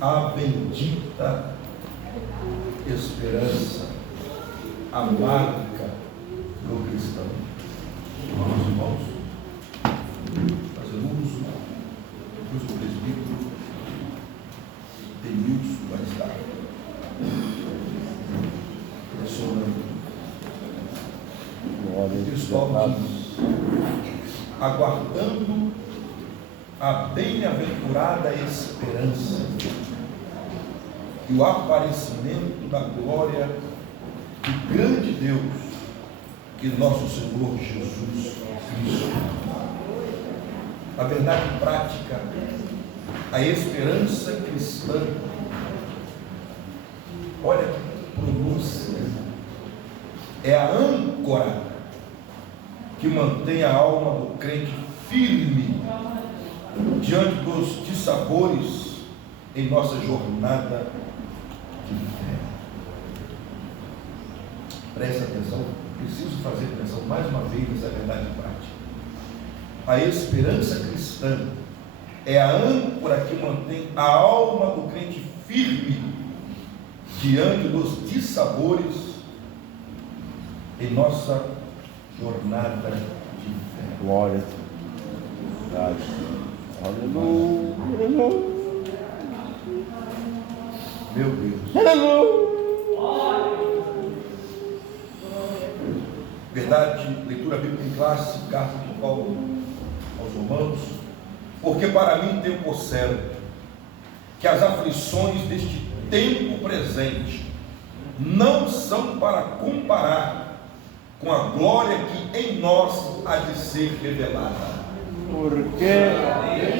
A bendita esperança, a marca do cristão. Meus irmãos, fazer uso do presbítero Denilson vai estar pressionando. Estamos aguardando a bem-aventurada esperança e o aparecimento da glória do grande Deus, que nosso Senhor Jesus Cristo. A verdade prática, a esperança cristã, olha que pronúncia, é a âncora que mantém a alma do crente firme diante dos dissabores em nossa jornada de fé. Presta atenção, preciso fazer atenção mais uma vez nessa verdade prática. A esperança cristã é a âncora que mantém a alma do crente firme diante dos dissabores em nossa jornada de fé. Glória a Deus. Aleluia. Meu Deus. Aleluia. Verdade, leitura bíblica em classe, carta de Paulo aos Romanos. Porque para mim tenho por certo que as aflições deste tempo presente não são para comparar com a glória que em nós há de ser revelada. Porque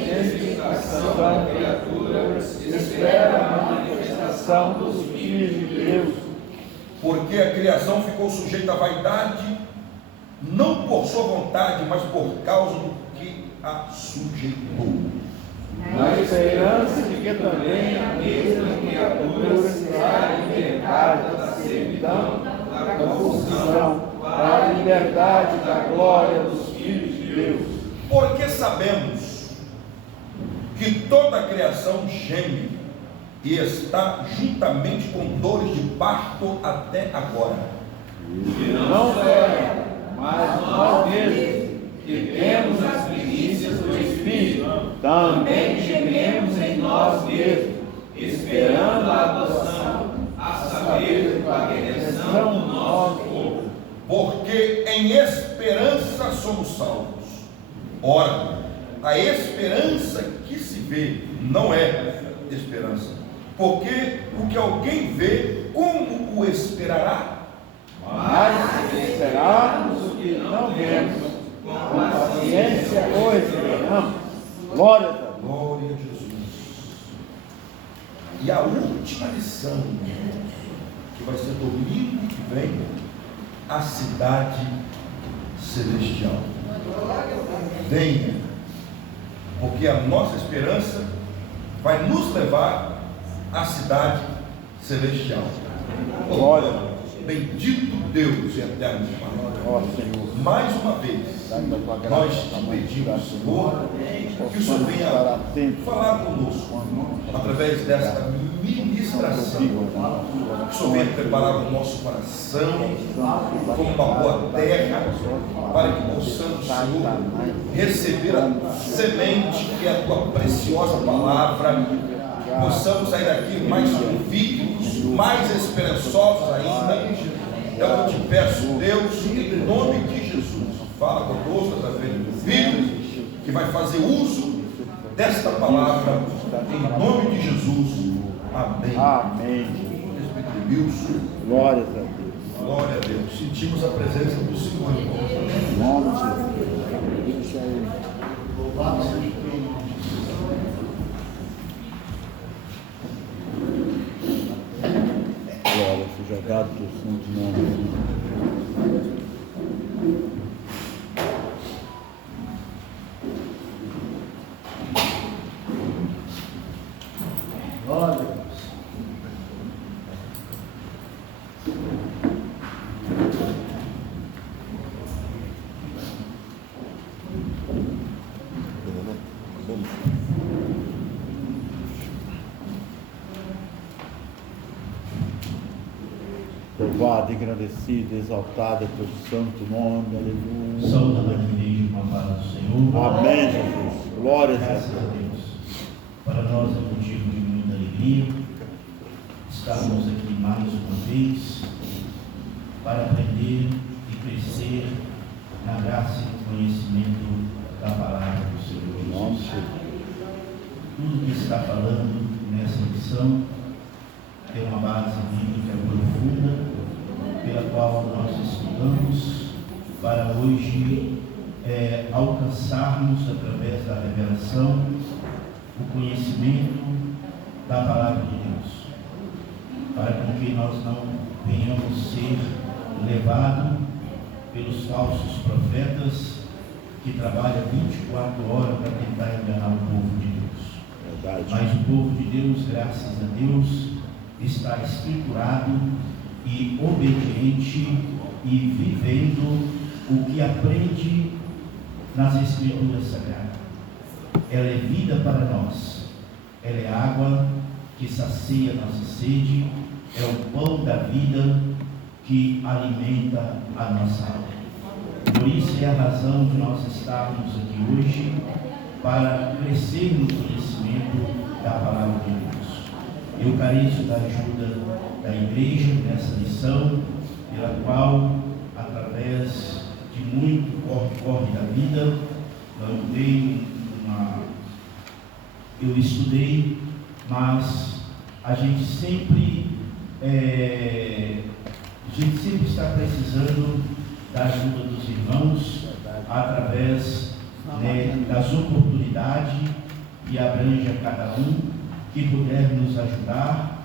desde que são criaturas espera a manifestação dos filhos de Deus. Porque a criação ficou sujeita à vaidade, não por sua vontade, mas por causa do que a sujeitou. Na esperança de que também a mesma criatura será libertada da servidão, da corrupção, para a liberdade da glória dos filhos de Deus. Porque sabemos que toda a criação geme e está juntamente com dores de parto até agora. E não só ela, mas nós mesmos, que temos as primícias do Espírito, também gememos em nós mesmos, esperando a adoção, a saber, a redenção do nosso corpo. Porque em esperança somos salvos. Ora, a esperança que se vê não é esperança. Porque o que alguém vê, como o esperará? Mas se esperarmos o que não vemos, com paciência o esperamos. Glória a Deus. Glória a Jesus. E a última lição, que vai ser domingo que vem, a cidade celestial. Venha, porque a nossa esperança vai nos levar à cidade celestial. Glória. Bendito Deus e eterno Pai. Ó Senhor, Mais uma vez, nós te pedimos, Senhor, que o Senhor venha falar conosco através desta ministração, que o Senhor venha preparar o nosso coração como uma boa terra, para que possamos, Senhor, receber a semente que é a tua preciosa palavra, possamos sair daqui mais convictos, mais esperançosos ainda. É o que eu te peço, Deus, em nome de Jesus. Fala conosco através do Filho, que vai fazer uso desta palavra, em nome de Jesus. Amém. amém. Wilson, Glória a Deus. glória a Deus. Sentimos a presença do Senhor, irmãos. Em nome de Jesus. Deixa aí. Louvado seja o nome de Jesus. Glória seja dado teu santo nome. Glória a Deus. Louvado, agradecido, exaltado é teu santo nome, aleluia. Saúde da igreja com a paz do Senhor. Amém, Jesus. Glórias a Graças a Deus. Para nós é motivo de muita alegria estarmos aqui mais uma vez para aprender e crescer na graça e no conhecimento da palavra do Senhor Jesus. Tudo que está falando nessa lição tem uma base bíblica profunda, pela qual nós estudamos para hoje alcançarmos, através da revelação, o conhecimento da palavra de Deus, para que nós não venhamos ser levados pelos falsos profetas que trabalham 24 horas para tentar enganar o povo de Deus. Verdade. Mas o povo de Deus, graças a Deus, está escriturado e obediente e vivendo o que aprende nas Escrituras Sagradas. Ela é vida para nós, ela é água que sacia nossa sede, é o pão da vida que alimenta a nossa alma. Por isso é a razão de nós estarmos aqui hoje, para crescer no conhecimento da palavra de Deus. Eu careço da ajuda da igreja nessa lição, pela qual, através de muito corre-corre da vida, eu estudei, mas a gente sempre está precisando da ajuda dos irmãos, através das oportunidades que abrange a cada um, que puder nos ajudar,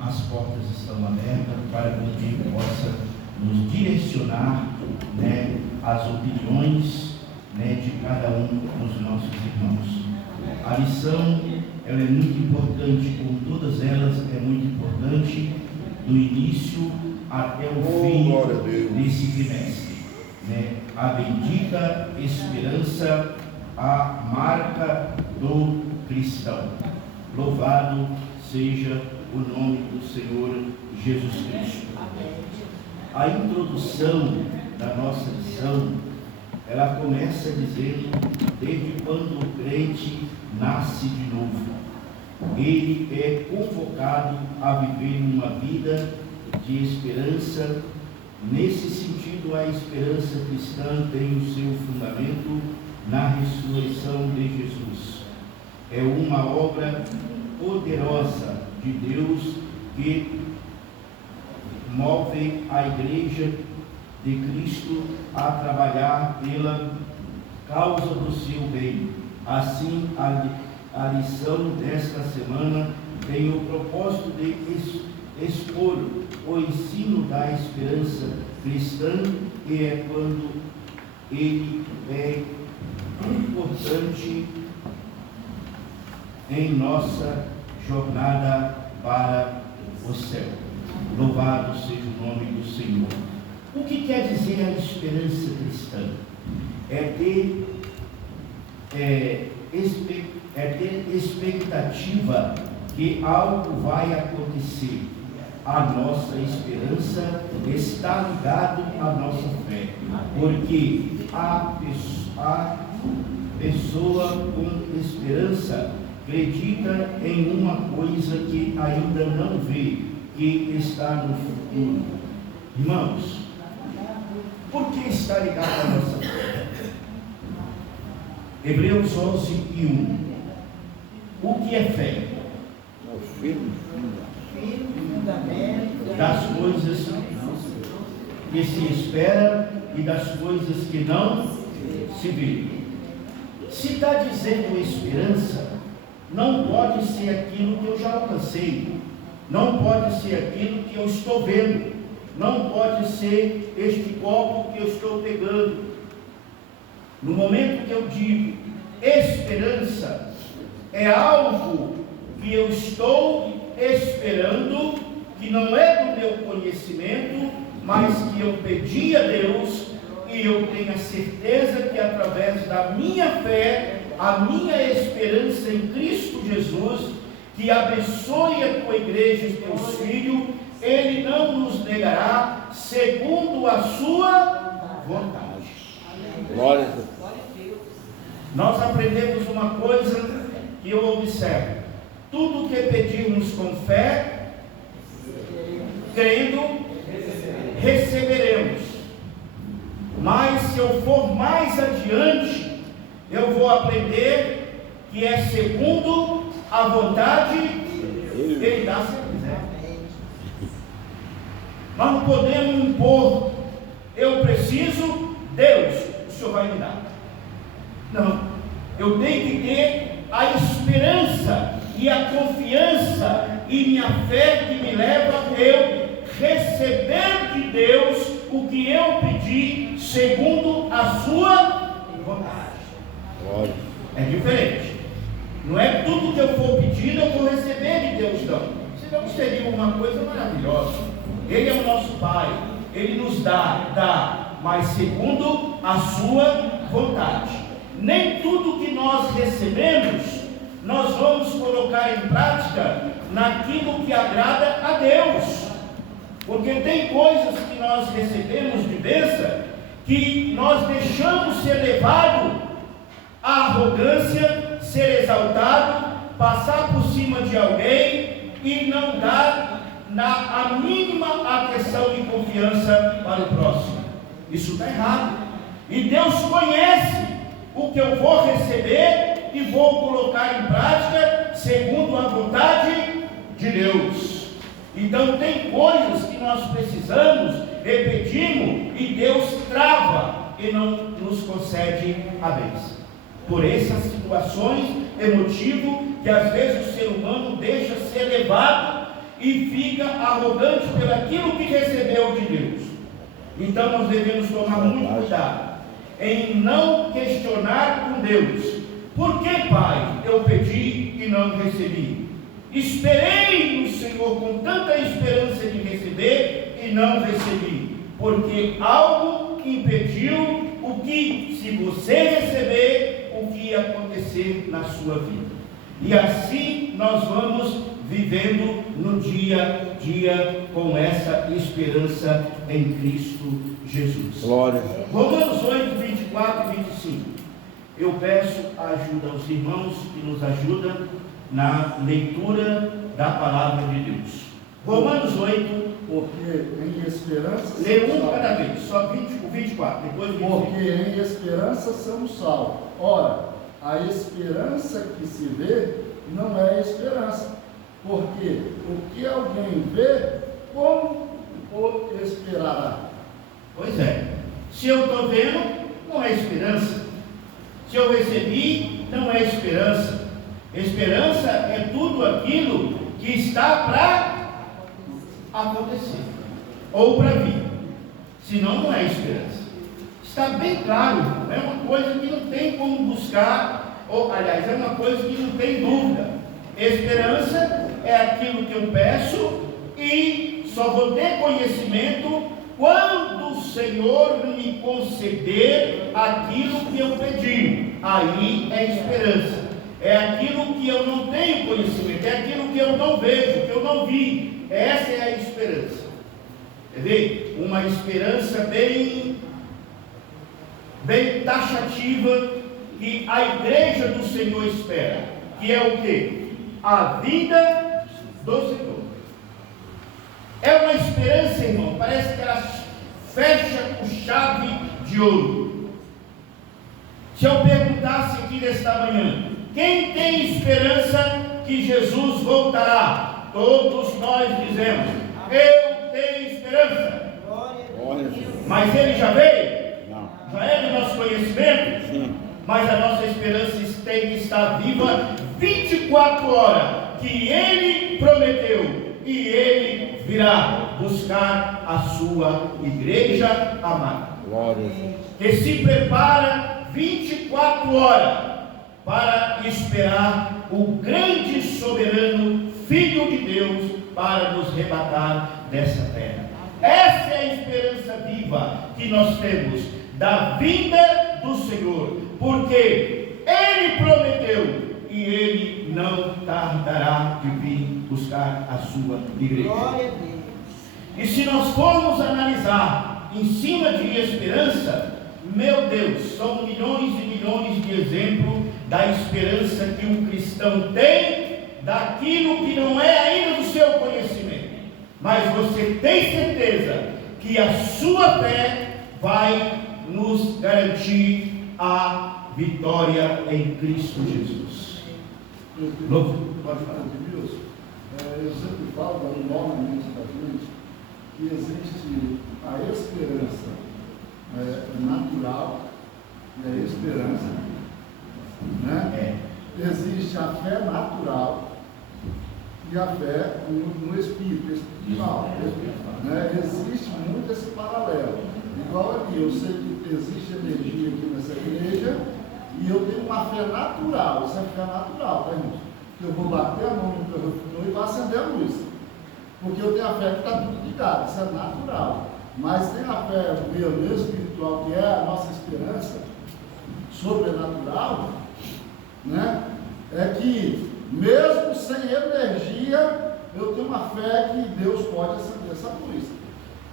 as portas estão abertas para que Deus possa nos direcionar as opiniões de cada um dos nossos irmãos. A lição ela é muito importante, como todas elas, é muito importante do início até o fim desse trimestre. A bendita esperança, a marca do cristão. Louvado seja o nome do Senhor Jesus Cristo. A introdução da nossa lição, ela começa dizendo, desde quando o crente nasce de novo, ele é convocado a viver uma vida de esperança. Nesse sentido, a esperança cristã tem o seu fundamento na ressurreição de Jesus. É uma obra poderosa de Deus que move a igreja de Cristo a trabalhar pela causa do seu bem. Assim, a lição desta semana tem o propósito de expor o ensino da esperança cristã, e é quando ele é importante em nossa jornada para o céu. Louvado seja o nome do Senhor. O que quer dizer a esperança cristã? É ter expectativa que algo vai acontecer. A nossa esperança está ligada à nossa fé, porque a pessoa com esperança acredita em uma coisa que ainda não vê, que está no futuro. Irmãos, por que está ligada à nossa fé? Hebreus 11:1. O que é fé? O firme das coisas que se espera e das coisas que não se vê. Se está dizendo esperança, não pode ser aquilo que eu já alcancei, não pode ser aquilo que eu estou vendo, não pode ser este copo que eu estou pegando. No momento que eu digo esperança, é algo que eu estou esperando, que não é do meu conhecimento, mas que eu pedi a Deus, e eu tenho a certeza que através da minha fé a minha esperança em Cristo Jesus, que abençoe a tua igreja e teus filhos, Ele não nos negará segundo a sua vontade. Glória a Deus. Nós aprendemos uma coisa que eu observo: tudo que pedimos com fé, crendo, receberemos. Mas se eu for mais adiante, eu vou aprender que é segundo a vontade Ele dá se Ele quiser. Nós não podemos impor: eu preciso, Deus, o Senhor vai me dar. Não, eu tenho que ter a esperança e a confiança e minha fé que me leva a eu receber de Deus o que eu pedi segundo a sua vontade. Glória. É diferente. Não é tudo que eu for pedindo eu vou receber de Deus, não. Senão seria uma coisa maravilhosa. Ele é o nosso Pai, Ele nos dá, mas segundo a sua vontade. Nem tudo que nós recebemos, nós vamos colocar em prática naquilo que agrada a Deus. Porque tem coisas que nós recebemos de bênção, que nós deixamos ser levado à arrogância, ser exaltado, passar por cima de alguém e não dar a mínima atenção e confiança para o próximo. Isso está errado. E Deus conhece o que eu vou receber e vou colocar em prática segundo a vontade de Deus. Então tem coisas que nós precisamos, repetimos, e Deus trava e não nos concede a bênção. Por essas situações é motivo que às vezes o ser humano deixa ser levado e fica arrogante pelo aquilo que recebeu de Deus. Então nós devemos tomar muito cuidado em não questionar com Deus: por que, Pai, eu pedi e não recebi? Esperei no Senhor com tanta esperança de receber e não recebi, porque algo impediu o que, se você receber, o que ia acontecer na sua vida. E assim nós vamos vivendo no dia a dia com essa esperança em Cristo Jesus. Glória. Romanos 8, 24 e 25. Eu peço a ajuda aos irmãos que nos ajudam na leitura da palavra de Deus. Romanos 8. Porque em esperança Lê um somos cada salvos. vez, só 24, depois 25. Porque em esperança somos salvos. Ora, a esperança que se vê não é esperança. Porque o que alguém vê, como o esperará? Pois é, se eu estou vendo, não é esperança. Se eu recebi, não é esperança. Esperança é tudo aquilo que está para acontecer ou para vir. Senão não é esperança. Está bem claro, é uma coisa que não tem como buscar, ou aliás, é uma coisa que não tem dúvida. Esperança é aquilo que eu peço e só vou ter conhecimento quando o Senhor me conceder aquilo que eu pedi. Aí é esperança. É aquilo que eu não tenho conhecimento, é aquilo que eu não vejo, que eu não vi. Essa é a esperança. Quer ver? Uma esperança bem taxativa que a igreja do Senhor espera, que é o quê? A vida do Senhor. É uma esperança, irmão, parece que ela fecha com chave de ouro. Se eu perguntasse aqui nesta manhã, quem tem esperança que Jesus voltará? Todos nós dizemos: eu tenho esperança. Glória. Mas ele já veio? Não. Já é do nosso conhecimento? Sim. Mas a nossa esperança tem que estar viva 24 horas, que ele prometeu, e ele virá buscar a sua igreja amada. Glória. Que se prepara 24 horas para esperar o grande soberano Filho de Deus para nos arrebatar dessa terra. Essa é a esperança viva que nós temos da vinda do Senhor, porque Ele Ele prometeu, e Ele não tardará de vir buscar a sua igreja. Glória a Deus. E se nós formos analisar em cima de esperança, meu Deus, são milhões e milhões de exemplos da esperança que um cristão tem daquilo que não é ainda do seu conhecimento. Mas você tem certeza que a sua fé vai nos garantir a vitória em Cristo Jesus. Pode falar de Deus? Eu sempre falo, dando novamente para a gente, que existe a esperança natural e a esperança, né? Existe a fé natural e a fé no espírito, espiritual, né? Existe muito esse paralelo. Igual aqui, eu sei que existe energia aqui nessa igreja e eu tenho uma fé natural. Isso é fé natural, tá, gente? Eu vou bater a mão no interruptor e vou acender a luz, porque eu tenho a fé que está tudo ligado, isso é natural. Mas tem a fé mesmo espiritual, que é a nossa esperança sobrenatural, né? É que mesmo sem energia, eu tenho uma fé que Deus pode acender essa luz.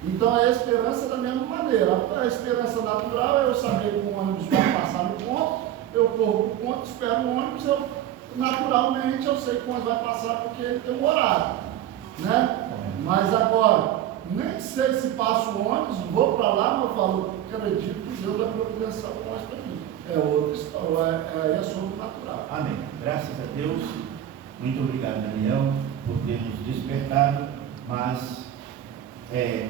Então a esperança da mesma maneira. A esperança natural é eu saber que o ônibus vai passar no ponto, eu corro para o ponto, espero o ônibus, naturalmente eu sei que o ônibus vai passar porque ele tem um horário, né? Mas agora, nem sei se passo o ônibus, vou para lá, mas eu falo, acredito que Deus vai providenciar o ônibus para mim. É outra história, é sobrenatural. Amém. Graças a Deus. Muito obrigado, Daniel, por ter nos despertado. Mas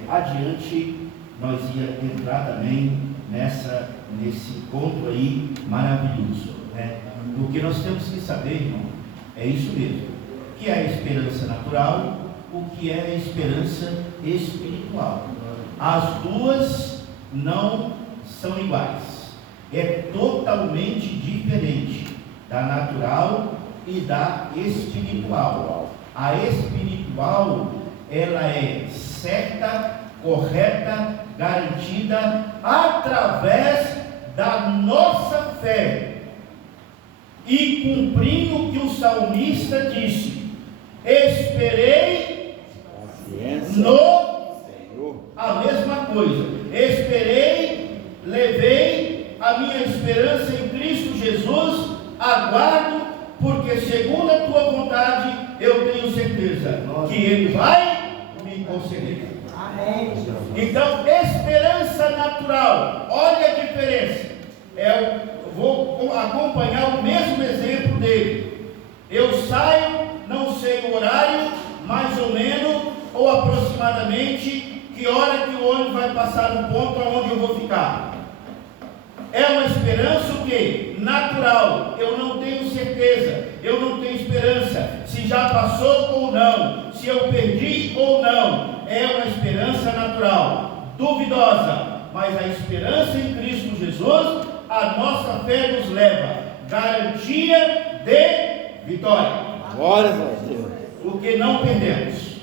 adiante nós ia entrar também nesse encontro aí maravilhoso, né? Porque nós temos que saber, irmão, é isso mesmo, o que é a esperança natural, o que é a esperança espiritual. As duas não são iguais, é totalmente diferente da natural e da espiritual. A espiritual, ela é certa, correta, garantida através da nossa fé e cumprindo o que o salmista disse: esperei a mesma coisa, esperei, levei a minha esperança em Cristo Jesus, aguardo, porque segundo a tua vontade eu tenho certeza que Ele vai me conceder. Amém. Então, esperança natural, olha a diferença. Vou acompanhar o mesmo exemplo dele. Eu saio, não sei o horário, mais ou menos, ou aproximadamente, que hora que o ônibus vai passar no ponto onde eu vou ficar. É uma esperança o quê? Natural. Eu não tenho certeza, eu não tenho esperança se já passou ou não, se eu perdi ou não. É uma esperança natural, duvidosa, mas a esperança em Cristo Jesus, a nossa fé nos leva, garantia de vitória. Glória a Deus. Porque não perdemos.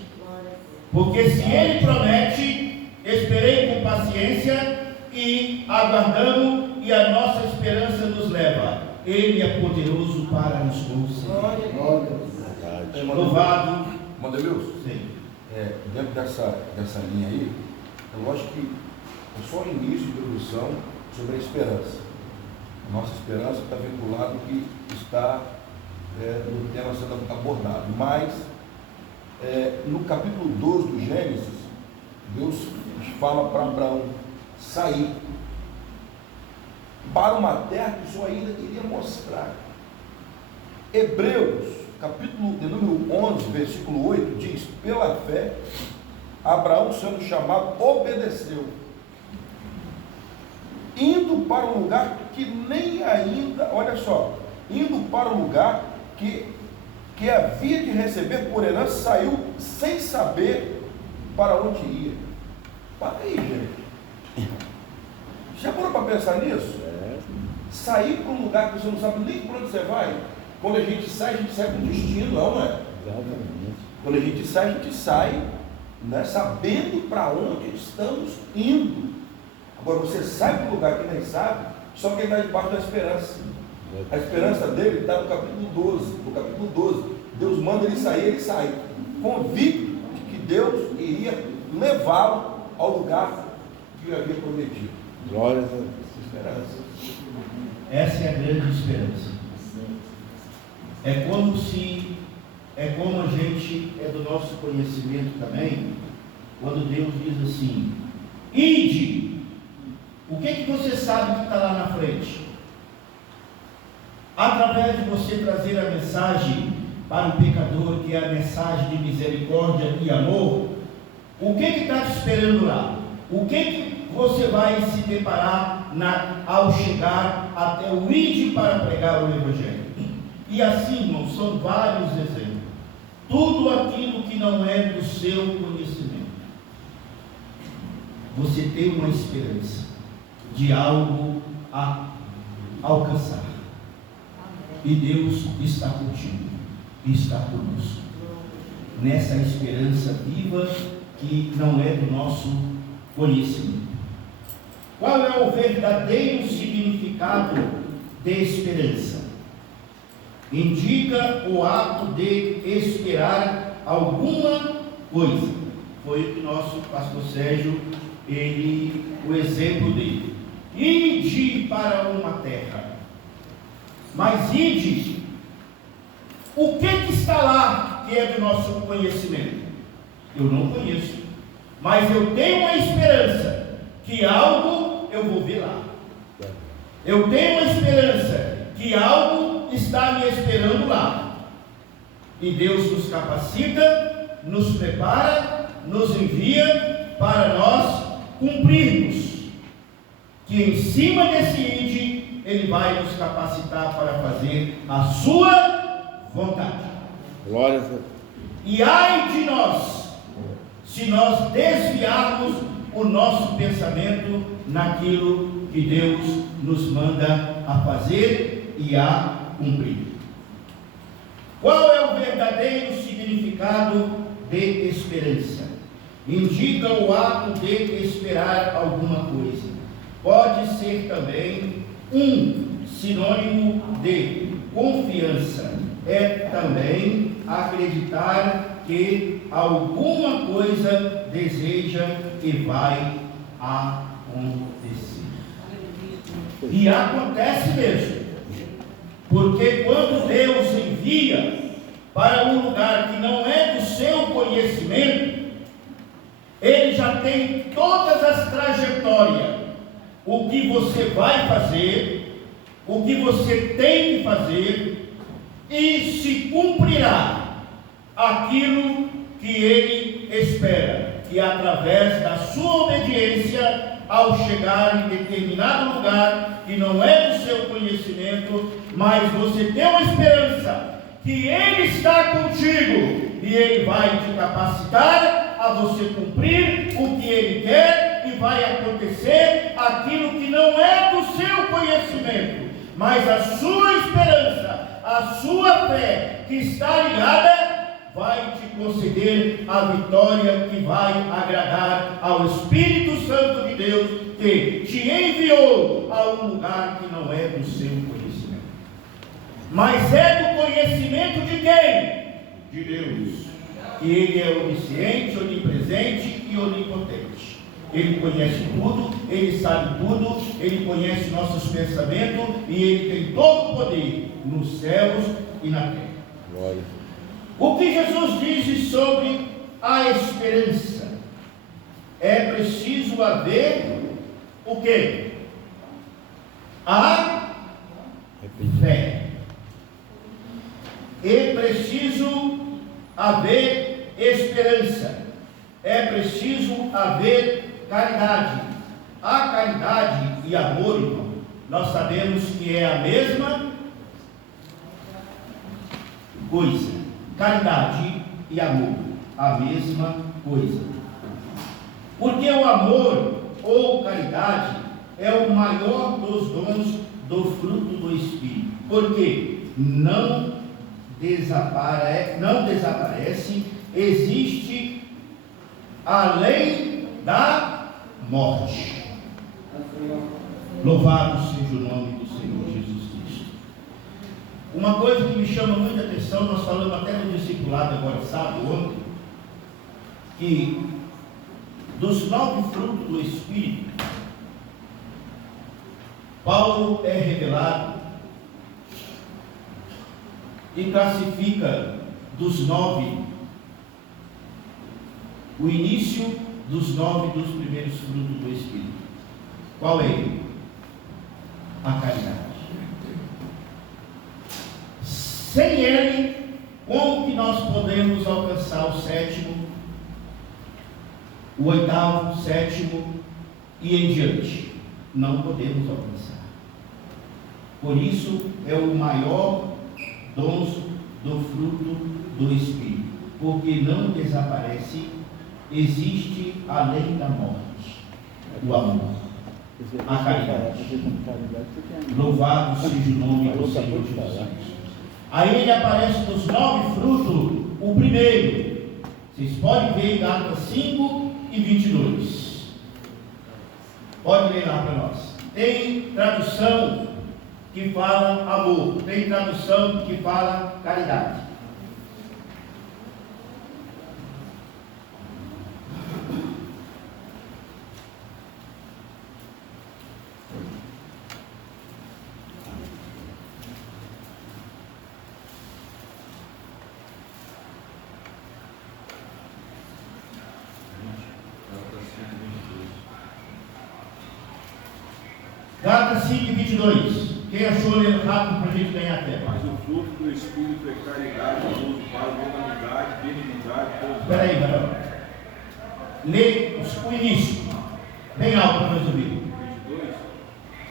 Porque se Ele promete, esperei com paciência e aguardamos, e a nossa esperança nos leva. Ele é poderoso para nos conceder. Louvado. Mandelilson, Sim. dentro dessa linha aí, eu acho que é só o início de introdução sobre a esperança. A nossa esperança está vinculada ao que está no tema sendo abordado. Mas, no capítulo 12 do Gênesis, Deus fala para Abraão sair para uma terra que o Senhor ainda queria mostrar. Hebreus, capítulo de número 11, versículo 8, diz: pela fé, Abraão, sendo chamado, obedeceu, indo para um lugar que nem ainda, olha só, indo para um lugar que havia de receber por herança, saiu sem saber para onde ia. Para aí, gente. Já parou para pensar nisso? Sair para um lugar que você não sabe nem para onde você vai. Quando a gente sai com destino, não é? Exatamente. Quando a gente sai, né, sabendo para onde estamos indo. Agora você sai para um lugar que nem sabe, só quem está debaixo da esperança. A esperança dele está no capítulo 12. No capítulo 12, Deus manda ele sair, ele sai, convicto de que Deus iria levá-lo ao lugar que havia prometido. Glória a Deus. Esperança. Essa é a grande esperança. É como a gente é do nosso conhecimento também, quando Deus diz assim: ide. O que você sabe que está lá na frente? Através de você trazer a mensagem para o pecador, que é a mensagem de misericórdia e amor, o que está te esperando lá? O que você vai se deparar ao chegar até o ide para pregar o Evangelho? E assim, irmãos, são vários exemplos. Tudo aquilo que não é do seu conhecimento, você tem uma esperança de algo a alcançar. E Deus está contigo, está conosco, nessa esperança viva que não é do nosso conhecimento. Qual é o verdadeiro significado de esperança? Indica o ato de esperar alguma coisa. Foi o que nosso pastor Sérgio, o exemplo dele. Ide para uma terra. Mas ide, o que está lá que é do nosso conhecimento? Eu não conheço, mas eu tenho uma esperança que algo eu vou ver lá. Eu tenho uma esperança que algo está me esperando lá. E Deus nos capacita, nos prepara, nos envia para nós cumprirmos. Que em cima desse ide, Ele vai nos capacitar para fazer a sua vontade. Glória a Deus. E ai de nós, se nós desviarmos o nosso pensamento naquilo que Deus nos manda a fazer e a cumprir. Qual é o verdadeiro significado de esperança? Indica o ato de esperar alguma coisa. Pode ser também um sinônimo de confiança. É também acreditar que alguma coisa deseja e vai acontecer. E acontece mesmo. Porque quando Deus envia para um lugar que não é do seu conhecimento, Ele já tem todas as trajetórias. O que você vai fazer, o que você tem que fazer, e se cumprirá aquilo que Ele espera, que através da sua obediência, ao chegar em determinado lugar que não é do seu conhecimento, mas você tem uma esperança que Ele está contigo e Ele vai te capacitar a você cumprir o que Ele quer, e vai acontecer aquilo que não é do seu conhecimento, mas a sua esperança, a sua fé que está ligada, vai te conceder a vitória que vai agradar ao Espírito Santo de Deus, que te enviou a um lugar que não é do seu conhecimento. Mas é do conhecimento de quem? De Deus. E Ele é onisciente, onipresente e onipotente. Ele conhece tudo, Ele sabe tudo, Ele conhece nossos pensamentos e Ele tem todo o poder nos céus e na terra. Glória. O que Jesus diz sobre a esperança? É preciso haver o quê? A fé. É preciso haver esperança. É preciso haver caridade. A caridade e amor, irmão, nós sabemos que é a mesma coisa. Caridade e amor, a mesma coisa. Porque o amor ou caridade é o maior dos dons do fruto do Espírito. Porque não desaparece, existe além da morte. Louvado seja o nome do Senhor Jesus Cristo. Uma coisa que me chama muita atenção, nós falamos até no discipulado agora, sábado, ontem, que dos 9 frutos do Espírito, Paulo é revelado e classifica dos 9 o início dos 9 dos primeiros frutos do Espírito. Qual é ele? A caridade. Sem ele, como que nós podemos alcançar o 7º, o 8º, 7º e em diante? Não podemos alcançar. Por isso é o maior dom do fruto do Espírito, porque não desaparece, existe além da morte, o amor, a caridade. Louvado seja o nome do Senhor Jesus. Aí ele aparece dos 9 frutos, o primeiro. Vocês podem ver em Gálatas 5 e 22. Pode ler lá para nós. Tem tradução que fala amor, tem tradução que fala caridade. Gálatas 5 e 22. Quem achou lendo rápido para a gente ganhar tempo? Mas o fruto do Espírito é caridade, amor, paz, longanimidade, benignidade, bondade. Espera aí, varão. Lê o início. Bem alto para nós ouvir.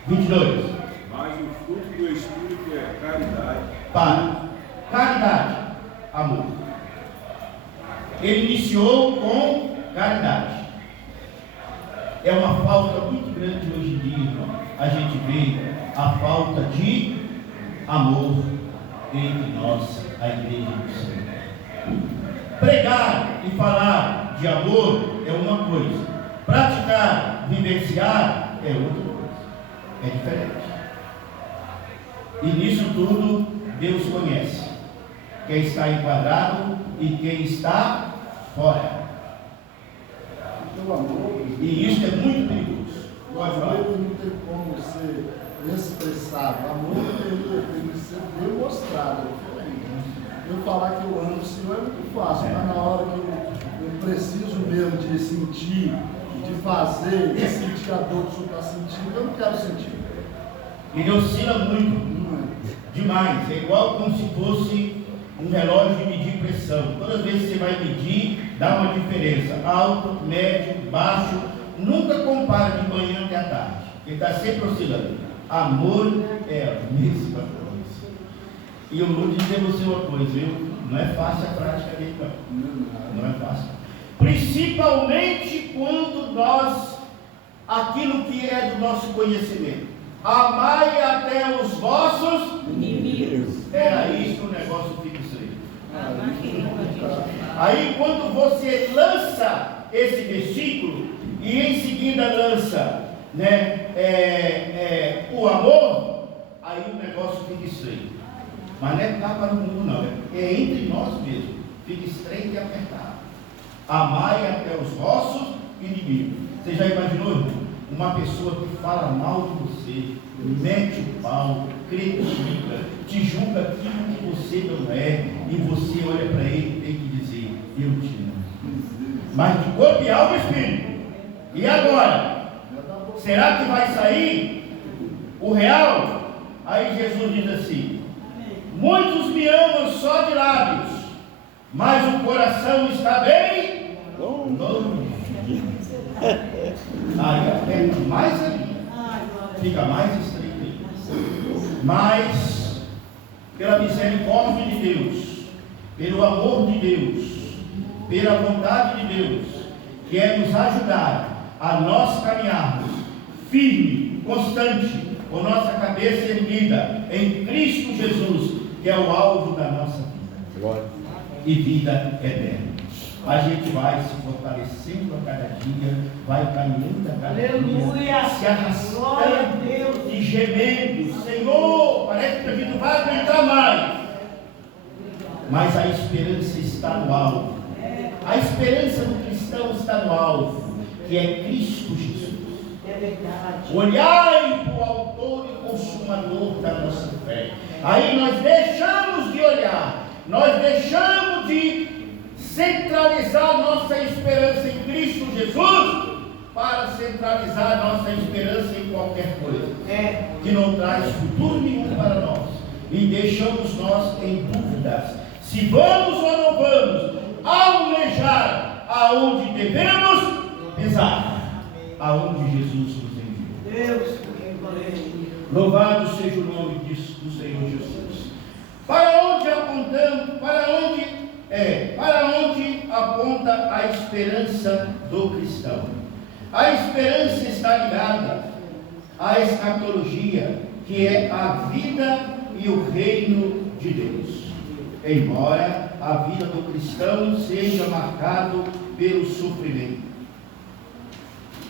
22. Mas o fruto do Espírito é caridade. Para. Caridade. Amor. Ele iniciou com caridade. É uma falta muito grande hoje em dia, irmão. A gente vê a falta de amor entre nós, a igreja do Senhor. Pregar e falar de amor é uma coisa, praticar, vivenciar é outra coisa, é diferente. E nisso tudo Deus conhece quem está enquadrado e quem está fora. E isso é muito perigoso. O amor não tem como ser expressado, o amor tem que ser demonstrado. Eu falar que eu amo o Senhor é muito fácil, mas na hora que eu preciso mesmo de sentir, de fazer, de sentir a dor que o Senhor está sentindo, eu não quero sentir. Ele oscila muito, demais, é igual como se fosse um relógio de medir pressão. Toda vez que você vai medir, dá uma diferença, alto, médio, baixo. Nunca compara de manhã até à tarde, ele está sempre oscilando. Amor é a mesma coisa. E eu vou dizer a você uma coisa, viu? Não é fácil a prática dele, não é fácil. Principalmente quando nós, aquilo que é do nosso conhecimento, amai até os vossos inimigos. É aí que o negócio fica estreito. Aí quando você lança esse versículo e em seguida lança, o amor, aí o negócio fica estreito. Mas não é cá para o mundo não, é entre nós mesmos, fica estreito e apertado. Amai até os vossos inimigos. Você já imaginou, irmão? Uma pessoa que fala mal de você, mete o pau, critica, te julga aquilo que você não é, e você olha para ele e tem que dizer, eu te amo. Mas de corpo e alma e espírito. E agora? Será que vai sair o real? Aí Jesus diz assim: muitos me amam só de lábios, mas o coração está bem longe. Aí aperta mais ali, fica mais estreito. Mas pela misericórdia de Deus, pelo amor de Deus, pela vontade de Deus, quer nos ajudar a nós caminharmos firme, constante, com nossa cabeça erguida em Cristo Jesus, que é o alvo da nossa vida. Glória. E vida eterna. a gente vai se fortalecendo a cada dia, vai caminhando a cada dia, se arrastando e gemendo. Senhor, parece que a gente não vai aguentar mais. Mas a esperança está no alvo. A esperança do cristão está no alvo, que é Cristo Jesus. É verdade. Olhai para o autor e consumador da nossa fé. Aí nós deixamos de olhar, nós deixamos de centralizar nossa esperança em Cristo Jesus para centralizar nossa esperança em qualquer coisa que não traz futuro nenhum para nós. E deixamos nós em dúvidas se vamos ou não vamos almejar aonde devemos pisar, aonde Jesus nos enviou. Deus, Louvado seja o nome do Senhor Jesus. Para onde apontamos? Para onde aponta a esperança do cristão? A esperança está ligada à escatologia, que é a vida e o reino de Deus. Embora a vida do cristão seja marcado pelo sofrimento,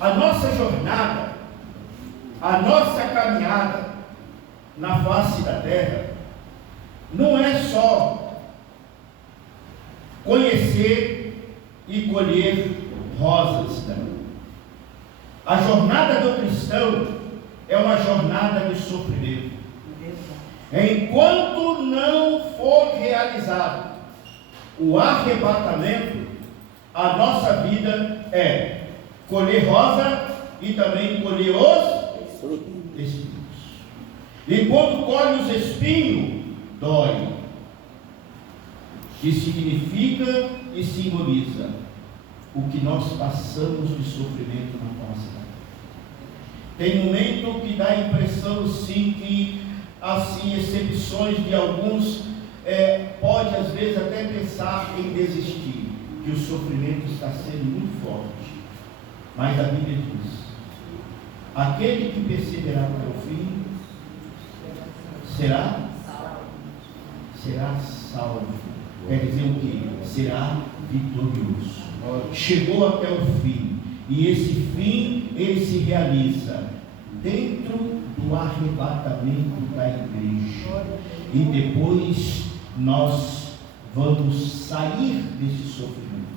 a nossa jornada, a nossa caminhada na face da terra não é só conhecer e colher rosas, não. A jornada do cristão é uma jornada de sofrimento. Enquanto não for realizado o arrebatamento, a nossa vida é colher rosa e também colher os espinhos. E quando colhe os espinhos, dói, que significa e simboliza o que nós passamos de sofrimento na nossa vida. Tem momento que dá a impressão sim que assim, exceções de alguns pode às vezes até pensar em desistir, que o sofrimento está sendo muito forte, mas a Bíblia diz: aquele que perseverar até o fim será salvo. Quer dizer o que? Será vitorioso. Chegou até o fim, e esse fim ele se realiza dentro do arrebatamento da igreja, e depois nós vamos sair desse sofrimento,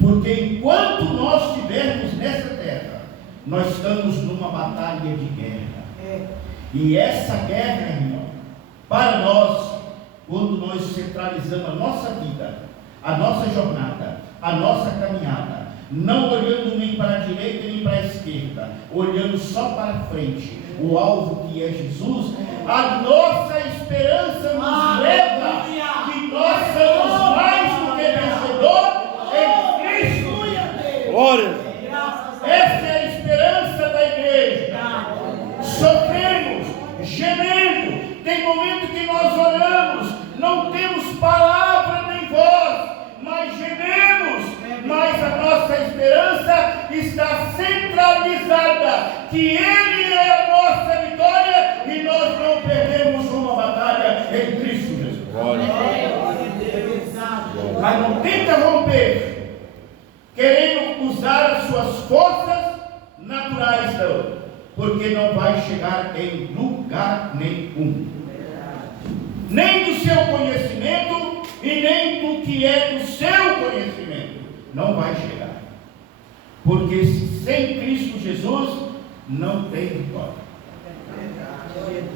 porque enquanto nós estivermos nessa terra, nós estamos numa batalha de guerra, e essa guerra, irmão, para nós, quando nós centralizamos a nossa vida, a nossa jornada, a nossa caminhada, não olhando nem para a direita nem para a esquerda, olhando só para frente, o alvo que é Jesus, a nossa esperança nos leva que nós somos mais do que vencedor em Cristo. Glória! Essa é a esperança da igreja. Sofremos, gemendo, tem momento que nós oramos, não temos palavra nem voz, mas gememos. Mas a nossa esperança está centralizada, que Ele é a nossa vitória, e nós não perdemos uma batalha em Cristo Jesus. Mas não tenta romper, querendo usar as suas forças naturais, não, porque não vai chegar em lugar nenhum, nem do seu conhecimento e nem do que é do seu conhecimento. Não vai chegar, porque sem Cristo Jesus não tem vitória.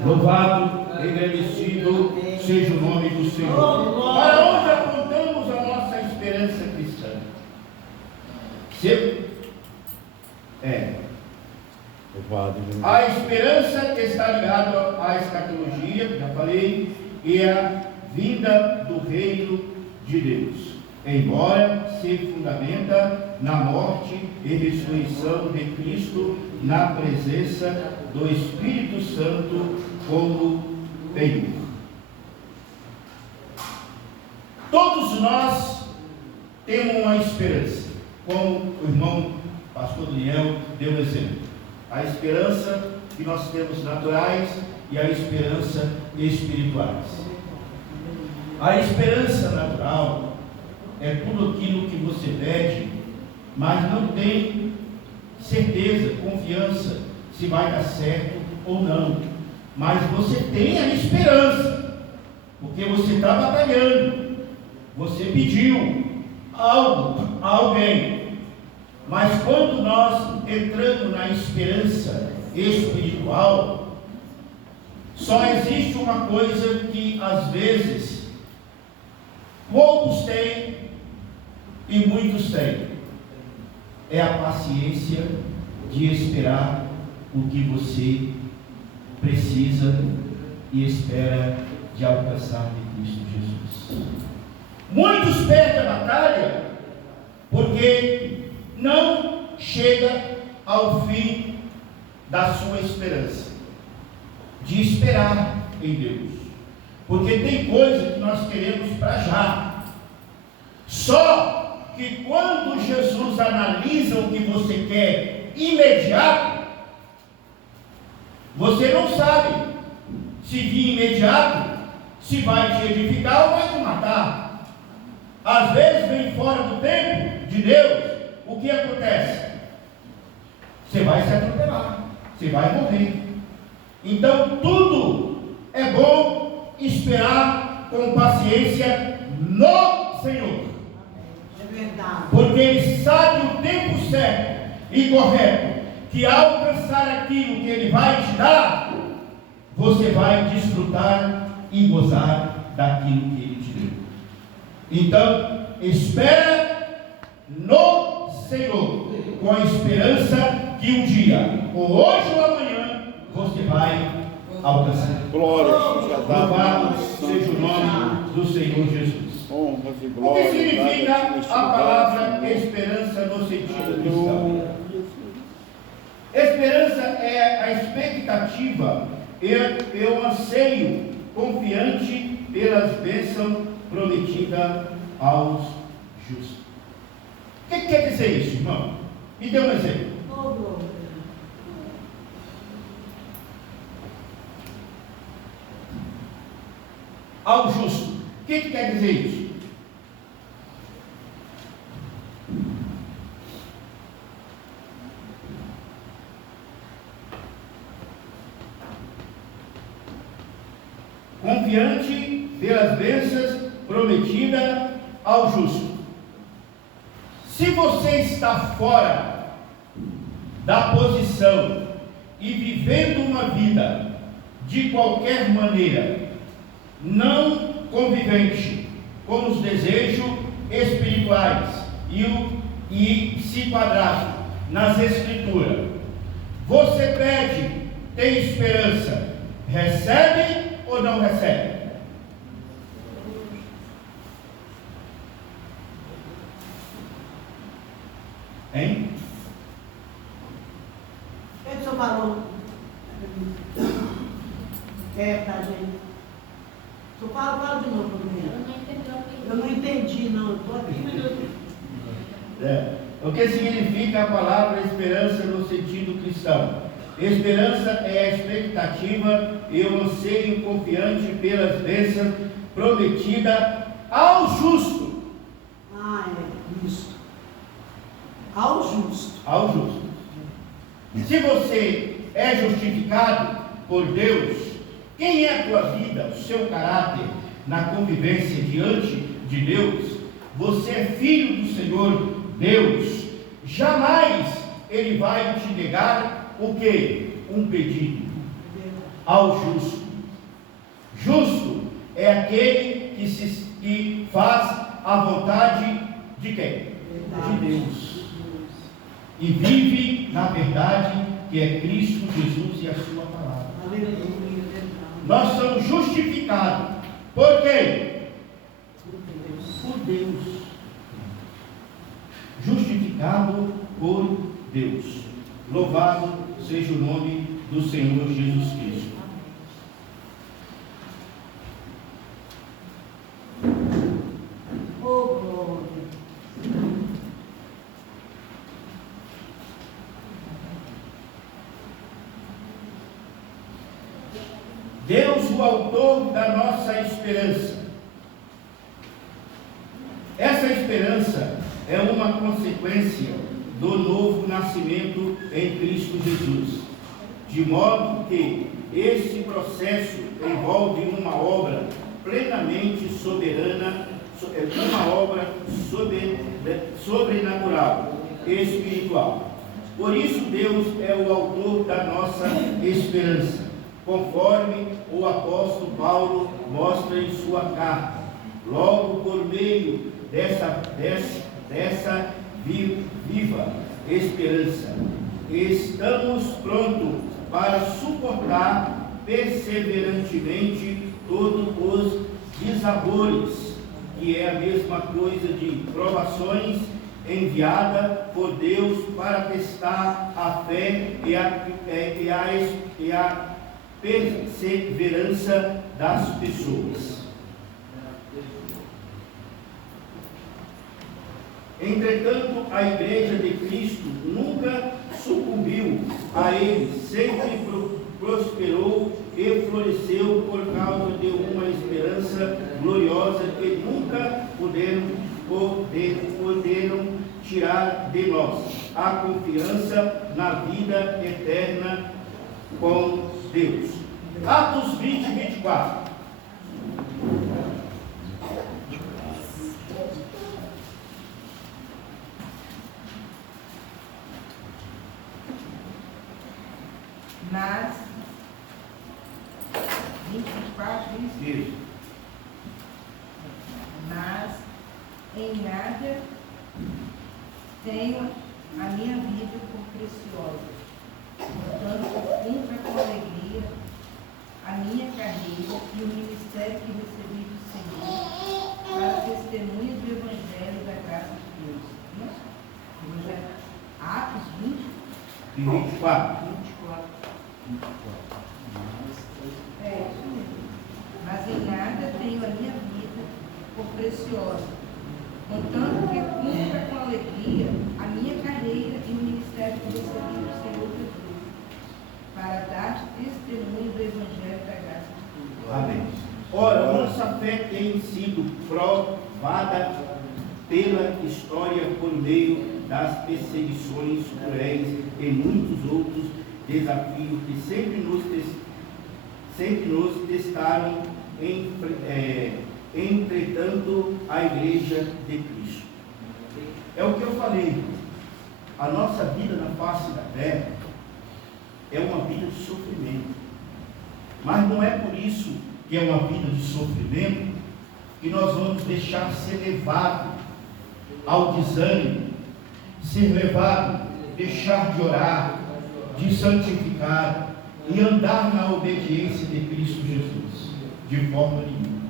Louvado, engrandecido seja o nome do Senhor. Para onde apontamos a nossa esperança cristã? A esperança está ligada à escatologia, já falei, e à vinda do reino de Deus, embora se fundamenta na morte e ressurreição de Cristo, na presença do Espírito Santo como penhor. Todos nós temos uma esperança, como o irmão pastor Daniel deu exemplo. A esperança que nós temos naturais e a esperança espirituais. A esperança natural é tudo aquilo que você pede, mas não tem certeza, confiança, se vai dar certo ou não. Mas você tem a esperança, porque você está batalhando, você pediu algo a alguém. Mas quando nós entramos na esperança espiritual, só existe uma coisa que às vezes poucos têm e muitos têm: é a paciência de esperar o que você precisa e espera de alcançar de Cristo Jesus. Muitos perdem a batalha porque não chega ao fim da sua esperança, de esperar em Deus, porque tem coisa que nós queremos para já. Só que quando Jesus analisa o que você quer imediato, você não sabe se vir imediato, se vai te edificar ou vai te matar. Às vezes vem fora do tempo de Deus. O que acontece? Você vai se atropelar, você vai morrer. Então tudo é bom esperar com paciência no Senhor. É verdade. Porque Ele sabe o tempo certo e correto, que ao alcançar aquilo que Ele vai te dar, você vai desfrutar e gozar daquilo que Ele te deu. Então, espera no Senhor, com a esperança que um dia, ou hoje ou amanhã, você vai alcançar. Glória seja dada. Louvado seja o nome do Senhor Jesus. Honras e O que glória. significa dadas neste a palavra lugar, Senhor. esperança no sentido cristão? Aleluia. Esperança é a expectativa e o anseio confiante pelas bênçãos prometidas aos justos. O que quer dizer isso, irmão? Me dê um exemplo. Oh, glória. Ao justo. O que quer dizer isso? Confiante pelas bênçãos prometidas ao justo. Se você está fora da posição e vivendo uma vida de qualquer maneira, não convivente com os desejos espirituais e se enquadrar nas Escrituras, você pede, tem esperança, recebe ou não recebe? Hein? O que o senhor falou? Pra gente. O senhor fala de novo primeiro. Eu não entendi, não. Estou aqui, mas eu... O que significa a palavra esperança no sentido cristão? Esperança é a expectativa e o anseio confiante pelas bênçãos prometidas ao justo. Ah, é. Isso. Ao justo. Ao justo. Se você é justificado por Deus, quem é a tua vida, o seu caráter na convivência diante de Deus? Você é filho do Senhor Deus. Jamais Ele vai te negar o quê? Um pedido. Ao justo. Justo é aquele que faz a vontade de quem? De Deus. E vive na verdade que é Cristo Jesus e a sua palavra. Aleluia. Nós somos justificados. Por quê? Por Deus. Justificado por Deus. Louvado seja o nome do Senhor Jesus Cristo. Oh, glória. Deus, o autor da nossa esperança. Essa esperança esperança é uma consequência do novo nascimento em Cristo Jesus, de modo que esse processo envolve uma obra plenamente soberana, uma obra sobrenatural, espiritual. Por isso Deus é o autor da nossa esperança, conforme o apóstolo Paulo mostra em sua carta. Logo, por meio dessa viva esperança, estamos prontos para suportar perseverantemente todos os desabores, que é a mesma coisa de provações enviada por Deus para testar a fé e a perseverança das pessoas. Entretanto, a Igreja de Cristo nunca sucumbiu a ele, sempre prosperou e floresceu por causa de uma esperança gloriosa que nunca poderam tirar de nós a confiança na vida eterna com Deus. Atos 20, 24. Mas 24 diz Isso. Mas em nada tenho a minha vida por preciosa, portanto cumpra com alegria a minha carreira e o ministério que recebi do Senhor para testemunha do Evangelho da graça de Deus. Isso? Atos 20 E 24. É isso mesmo. Mas em nada tenho a minha vida por preciosa, contanto que cumpra com alegria a minha carreira e o ministério que recebi do Senhor Jesus, para dar testemunho do Evangelho da graça de Deus. Amém. Ora, nossa fé tem sido provada pela história por meio das perseguições cruéis e muitos outros desafios que sempre nos testaram, entretanto, a Igreja de Cristo. É o que eu falei, a nossa vida na face da terra é uma vida de sofrimento, mas não é por isso que é uma vida de sofrimento que nós vamos deixar ser levado ao desânimo, ser levado, deixar de orar, de santificar e andar na obediência de Cristo Jesus, de forma nenhuma.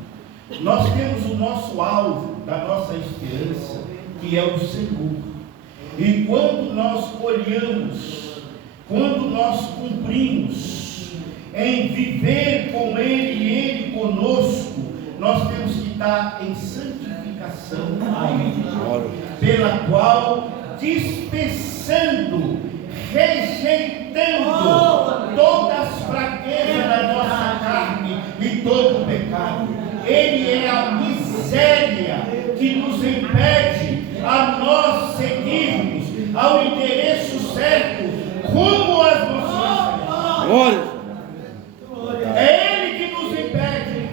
Nós temos o nosso alvo da nossa esperança, que é o Senhor. E quando nós olhamos, quando nós cumprimos em viver com Ele e Ele conosco, nós temos que estar em santificação a Ele, pela qual dispensando, rejeitando todas as fraquezas da nossa carne e todo o pecado. Ele é a miséria que nos impede a nós seguirmos ao endereço certo, rumo às nossas glórias. É Ele que nos impede.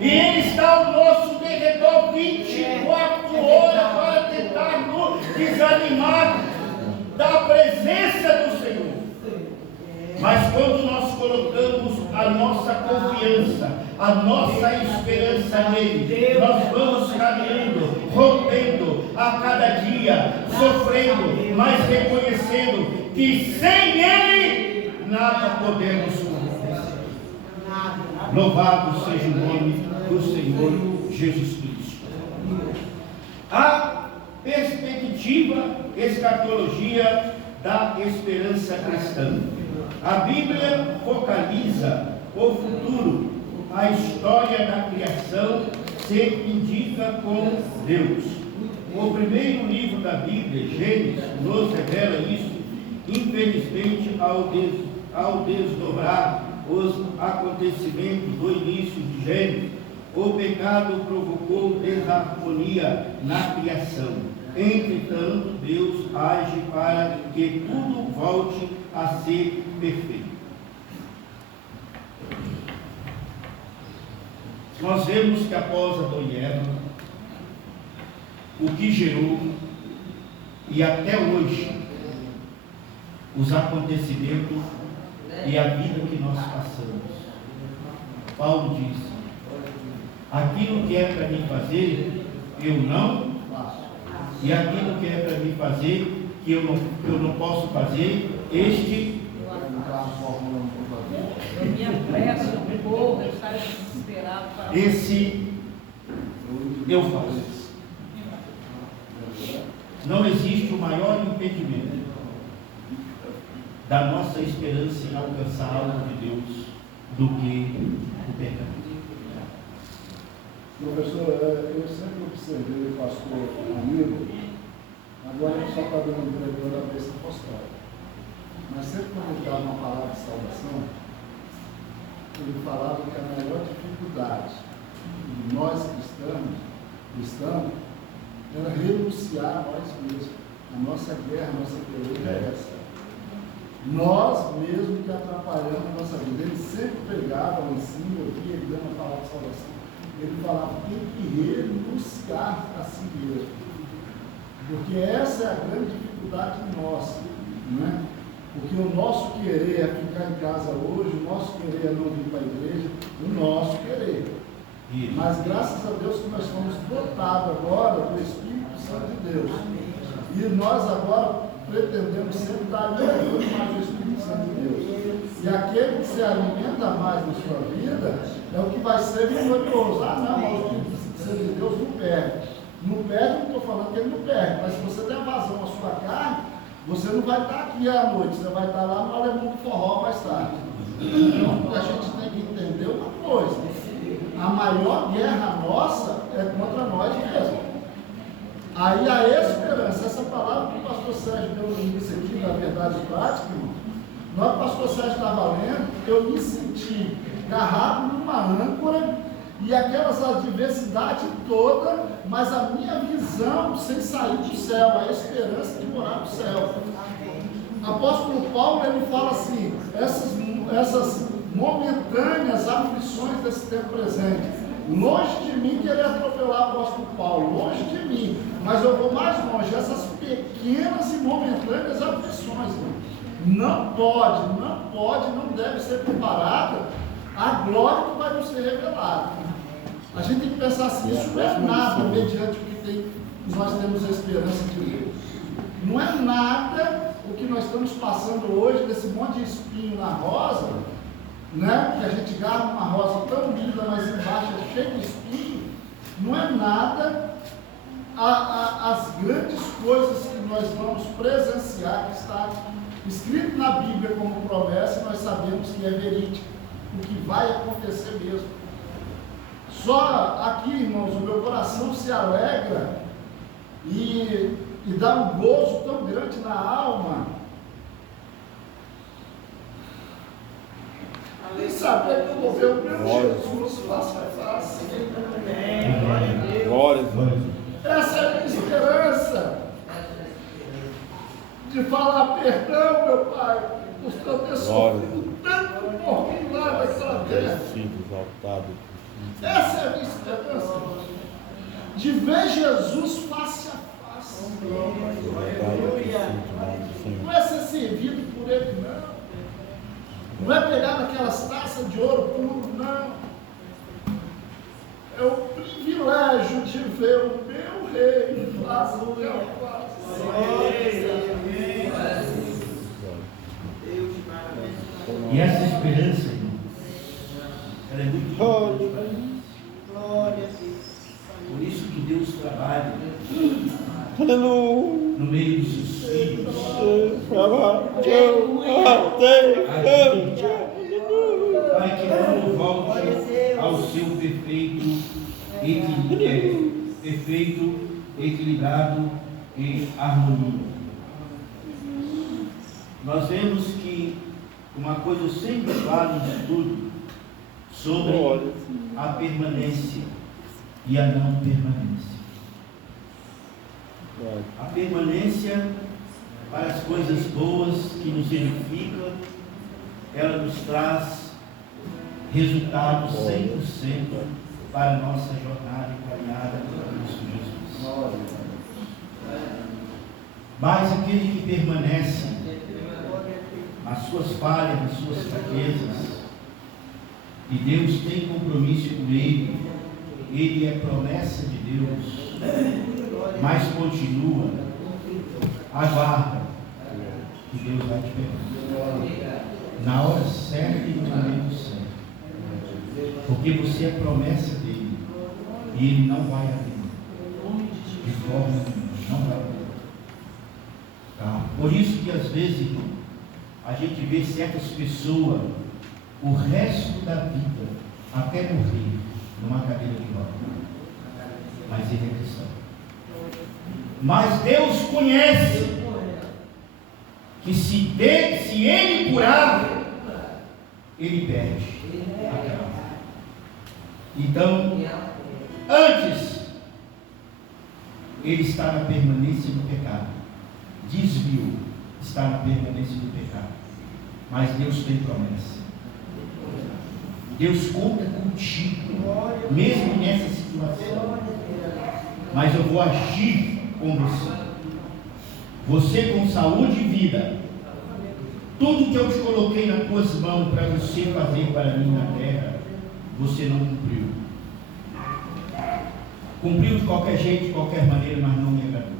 E Ele está ao nosso derredor 24 horas para tentar nos desanimar da presença do Senhor. Mas quando nós colocamos a nossa confiança, a nossa esperança nele, nós vamos caminhando, rompendo a cada dia, sofrendo, mas reconhecendo que sem ele nada podemos acontecer. Louvado seja o nome do Senhor Jesus Cristo. A perspectiva, escatologia da esperança cristã. A Bíblia focaliza o futuro, a história da criação se indica com Deus. O primeiro livro da Bíblia, Gênesis, nos revela isso. Infelizmente, ao desdobrar os acontecimentos do início de Gênesis, O pecado provocou desarmonia na criação. Entretanto, Deus age para que tudo volte a ser perfeito. Nós vemos que após Adão e Eva, o que gerou, e até hoje, os acontecimentos e a vida que nós passamos. Paulo disse: aquilo que é para mim fazer, eu não faço. E aquilo que é para mim fazer, que eu não posso fazer, este eu me apresso, eu corro, eu estou desesperado para... Esse eu faço. Não existe o maior impedimento da nossa esperança em alcançar algo de Deus do que o pecado. Professor, eu sempre observei o pastor amigo, agora ele só está dando diretor da bênção apostólica. Mas sempre quando ele dava uma palavra de salvação, ele falava que a maior dificuldade de nós cristãos, era renunciar a nós mesmos. A nossa guerra, a nossa peleja é essa. Nós mesmos que atrapalhamos a nossa vida. Ele sempre pregava lá em cima, eu via ele dando a palavra de salvação. Ele falava que tem que renunciar a si mesmo. Porque essa é a grande dificuldade nossa, não é? Porque o nosso querer é ficar em casa hoje, o nosso querer é não vir para a igreja, o nosso querer. Mas graças a Deus que nós fomos dotados agora do Espírito Santo de Deus. E nós agora pretendemos sempre estar alimentando mais o Espírito Santo de Deus. E aquele que se alimenta mais na sua vida é o que vai ser vitorioso. Ah, não, mas o Espírito Santo de Deus não perde. Não perde, não estou falando que ele não perde, mas se você der vazão à sua carne, você não vai estar aqui à noite, você vai estar lá no Alemão do Forró mais tarde. Então, a gente tem que entender uma coisa: a maior guerra nossa é contra nós mesmos. Aí a esperança, essa palavra que o pastor Sérgio deu no início aqui, da verdade prática, irmão, na hora que o pastor Sérgio estava lendo, eu me senti agarrado numa âncora e aquelas adversidades todas, mas a minha visão sem sair do céu, a esperança de morar no céu. Apóstolo Paulo, ele fala assim, essas momentâneas aflições desse tempo presente, longe de mim querer atropelar o apóstolo Paulo, longe de mim, mas eu vou mais longe, essas pequenas e momentâneas aflições, não deve ser comparada à glória que vai nos ser revelada. A gente tem que pensar assim, isso não é nada mediante o que nós temos a esperança de Deus. Não é nada o que nós estamos passando hoje, desse monte de espinho na rosa, né? Que a gente garra uma rosa tão linda, mas embaixo é cheio de espinho. Não é nada as grandes coisas que nós vamos presenciar, que está escrito na Bíblia como promessa, e nós sabemos que é verídico, o que vai acontecer mesmo. Só aqui, irmãos, o meu coração se alegra e dá um gozo tão grande na alma. E saber que eu vou ver o meu Jesus face a face. Glória a Deus. Essa é a minha esperança. De falar perdão, meu Pai, por eu ter sofrido tanto por mim lá naquela terra. Essa é a minha esperança, de ver Jesus face a face. Não é ser servido por Ele, não. Não é pegar naquelas taças de ouro puro, não. É o privilégio de ver o meu Rei face a face. E essa esperança, irmão, ela é muito importante para nós. Por isso que Deus trabalha no meio dos seus filhos, para que tudo volte ao seu perfeito equilibrado e harmonia. Nós vemos que uma coisa eu sempre falo no estudo, sobre a permanência e a não permanência. A permanência para as coisas boas que nos edificam, ela nos traz resultados 100% para a nossa jornada e caminhada com Cristo Jesus. Mas aquele que permanece nas suas falhas, nas suas fraquezas, e Deus tem compromisso com ele é promessa de Deus, mas continua, aguarda que Deus vai te pegar na hora certa e no momento certo, porque você é promessa dele e ele não vai abrir de forma nenhuma, não vai abrir. Tá? Por isso que às vezes, irmão, a gente vê certas pessoas o resto da vida até morrer numa cadeira de rodas, mas ele é cristão. Mas Deus conhece que se ele curar, ele perde a causa. Então, antes ele está na permanência do pecado, desviou, está na permanência do pecado, mas Deus tem promessa. Deus conta contigo, mesmo nessa situação, mas eu vou agir com você. Você com saúde e vida, tudo que eu te coloquei nas tuas mãos para você fazer para mim na terra, você não cumpriu. Cumpriu de qualquer jeito, de qualquer maneira, mas não me agradou.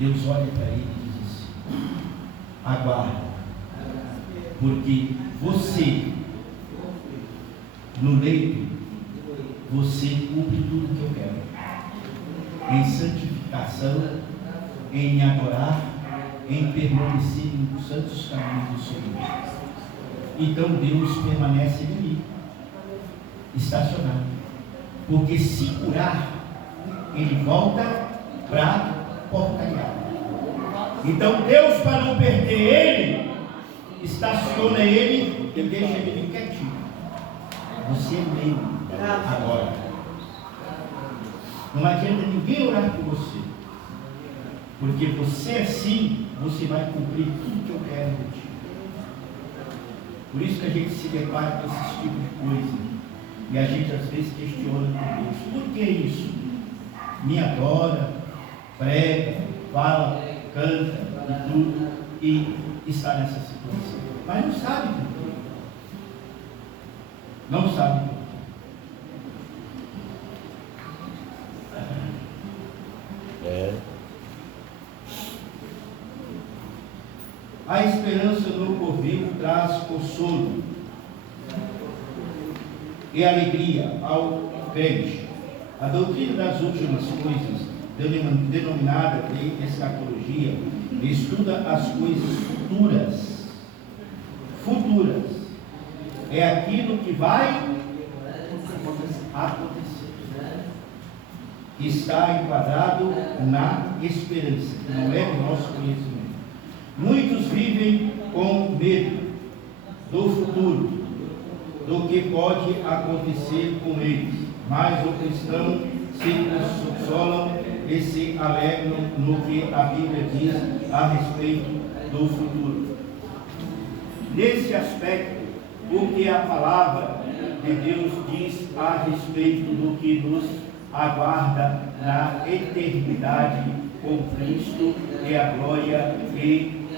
Deus olha para ele e diz assim: aguarda, porque você, no leito, você cumpre tudo que eu quero. Em santificação, em me adorar, em permanecer nos santos caminhos do Senhor. Então Deus permanece ali, estacionado. Porque se curar, ele volta para porcaria. Então Deus, para não perder ele, estaciona ele e deixa ele quietinho. Você é meu agora. Não adianta ninguém orar por você, porque você assim, você vai cumprir tudo que eu quero de ti. Por isso que a gente se depara com esse tipo de coisa, e a gente às vezes questiona com Deus: por que isso? Me adora, prega, fala, canta e tudo, e está nessa situação, mas não sabe por quê. Não sabe por quê. A esperança no porvir traz consolo e alegria ao crente. A doutrina das últimas coisas, denominada de escatologia, estuda as coisas futuras. Futuras é aquilo que vai acontecer. Está enquadrado na esperança, que não é do nosso conhecimento. Muitos vivem com medo do futuro, do que pode acontecer com eles, mas o cristão se consolam e se alegram no que a Bíblia diz a respeito do futuro. Nesse aspecto, o que a palavra de Deus diz a respeito do que nos aguarda na eternidade com Cristo é a glória e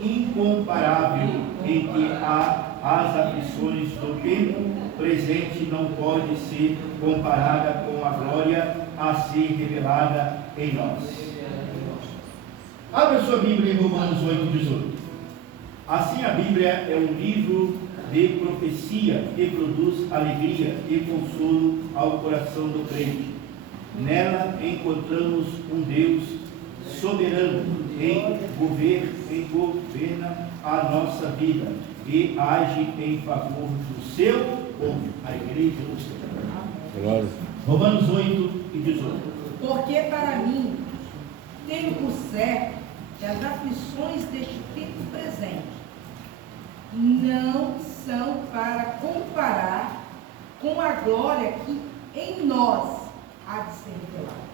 incomparável em que as aflições do tempo presente não pode ser comparada com a glória a ser revelada em nós. Abra sua Bíblia em Romanos 8:18. Assim, a Bíblia é um livro de profecia que produz alegria e consolo ao coração do crente. Nela encontramos um Deus soberano em governa a nossa vida e age em favor do seu povo, a igreja do Senhor. Romanos 8:18. Porque para mim, tenho por certo que as aflições deste tempo presente não são para comparar com a glória que em nós há de ser revelada.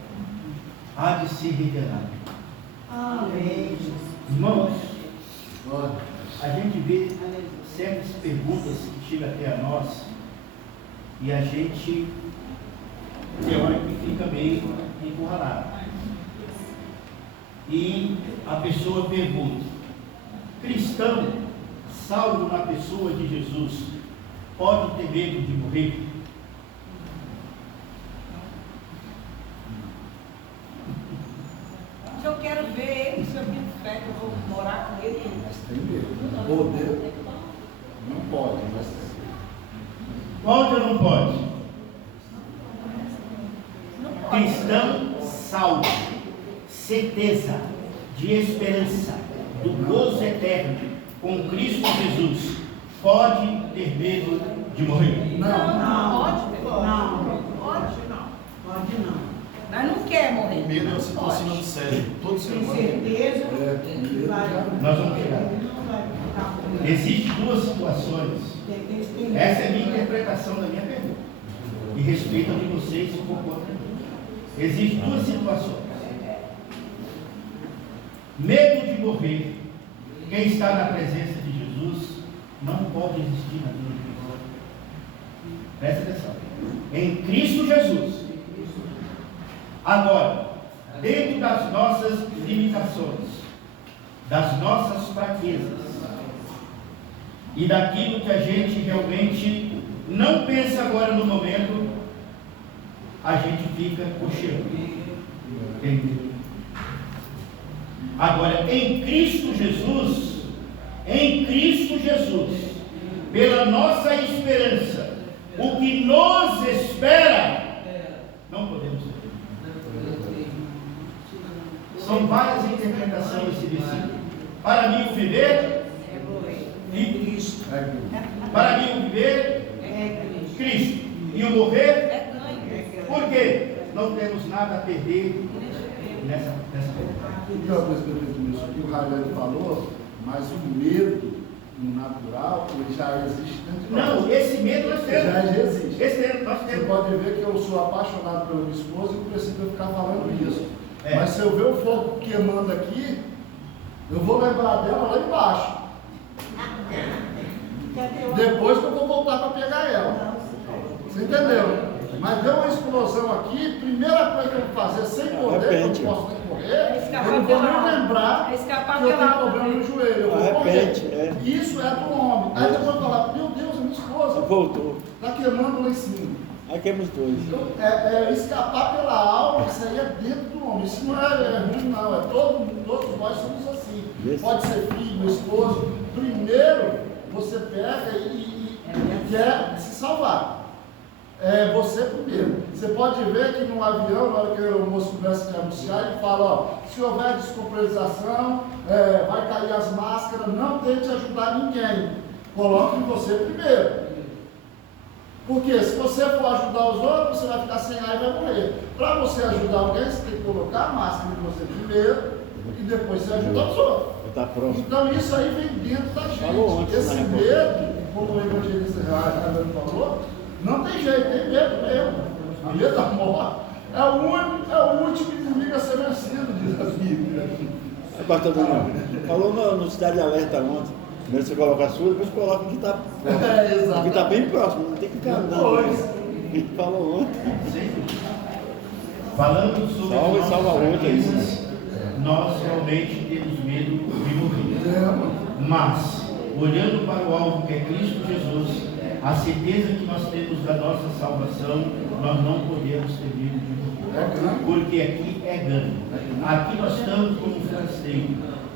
Há de se revelar. Amém. Irmãos, a gente vê certas perguntas que chegam até a nós e a gente tem hora que fica meio encurralado. E a pessoa pergunta: cristão, salvo na pessoa de Jesus, pode ter medo de morrer? Se eu quero ver ele, se eu tenho fé que eu vou morar com ele. Mas tem medo. Poder não pode, mas Pode ou não pode? Cristão salvo, certeza de esperança, do gozo eterno com Cristo Jesus, pode ter medo de morrer? Não. Pode, Não. pode não. Pode não. Mas não quer morrer. O medo é uma situação do cérebro. Todo ser Tem humano. certeza que vai. Nós vamos chegar. Não vai ficar com medo. Existem duas situações. Essa é a minha interpretação da minha pergunta. E respeito a de vocês se for contra mim. Existem duas situações. Medo de morrer. Quem está na presença de Jesus não pode existir na vida de Deus. Presta atenção. Em Cristo Jesus. Agora, dentro das nossas limitações, das nossas fraquezas e daquilo que a gente realmente não pensa agora no momento, a gente fica cocheando. Entendeu? Agora, em Cristo Jesus, pela nossa esperança, o que nos espera, não podemos ter. São várias interpretações desse versículo. Para mim o viver para mim o viver É Cristo. E o morrer, É ganho. por quê? Não temos nada a perder nessa verdade. E outra coisa que eu acredito nisso que o Raimundo falou, mas o medo no natural, ele já existe dentro de nós. Não, esse medo nós temos. Já existe. Esse nós Você temos. pode ver que eu sou apaixonado pela minha esposa e não preciso ficar falando isso. É. Mas se eu ver o fogo queimando aqui, eu vou lembrar dela lá embaixo. Depois que eu vou voltar para pegar ela. Você entendeu? Mas deu uma explosão aqui, primeira coisa que eu vou fazer, sem poder, que eu não posso nem correr, escapar eu não vou pela- nem lembrar é escapar que eu tenho pela problema alma no joelho. Eu vou Arrepende, correr. é. Isso é do homem. Aí depois eu falar, meu Deus, a minha esposa Voltou. está queimando lá em cima. Aí queimamos dois. Então, escapar pela alma, isso aí é dentro do homem. Isso não é ruim, não. É todos nós somos assim. Isso. Pode ser filho, esposo. Primeiro, você pega e quer se salvar. É você primeiro. Você pode ver que no avião, na hora que o moço começa a anunciar, ele fala, ó, se houver descompensação, vai cair as máscaras, não tente ajudar ninguém. Coloque você primeiro. Porque se você for ajudar os outros, você vai ficar sem ar e vai morrer. Para você ajudar alguém, você tem que colocar a máscara em você primeiro e depois você ajuda os outros. Tá pronto. Então isso aí vem dentro da gente. Falou ontem, Esse né, medo, como o evangelista Raimundo falou, não tem jeito, tem medo mesmo. A medo da morte é o último inimigo a ser vencido, diz a Bíblia. Pastor Daniel, falou no Cidade Alerta ontem. Primeiro você coloca a sua, depois coloca o que está Exato. o que tá bem próximo, não tem que ficar andando. Pois. Ele falou ontem. Falando sobre Salve, nossas salva outra, fraquezas, nós realmente temos medo de morrer. Mas, olhando para o alvo que é Cristo Jesus, a certeza que nós temos da nossa salvação, nós não podemos ter medo de morrer. Porque aqui é ganho. Aqui nós estamos como forasteiro,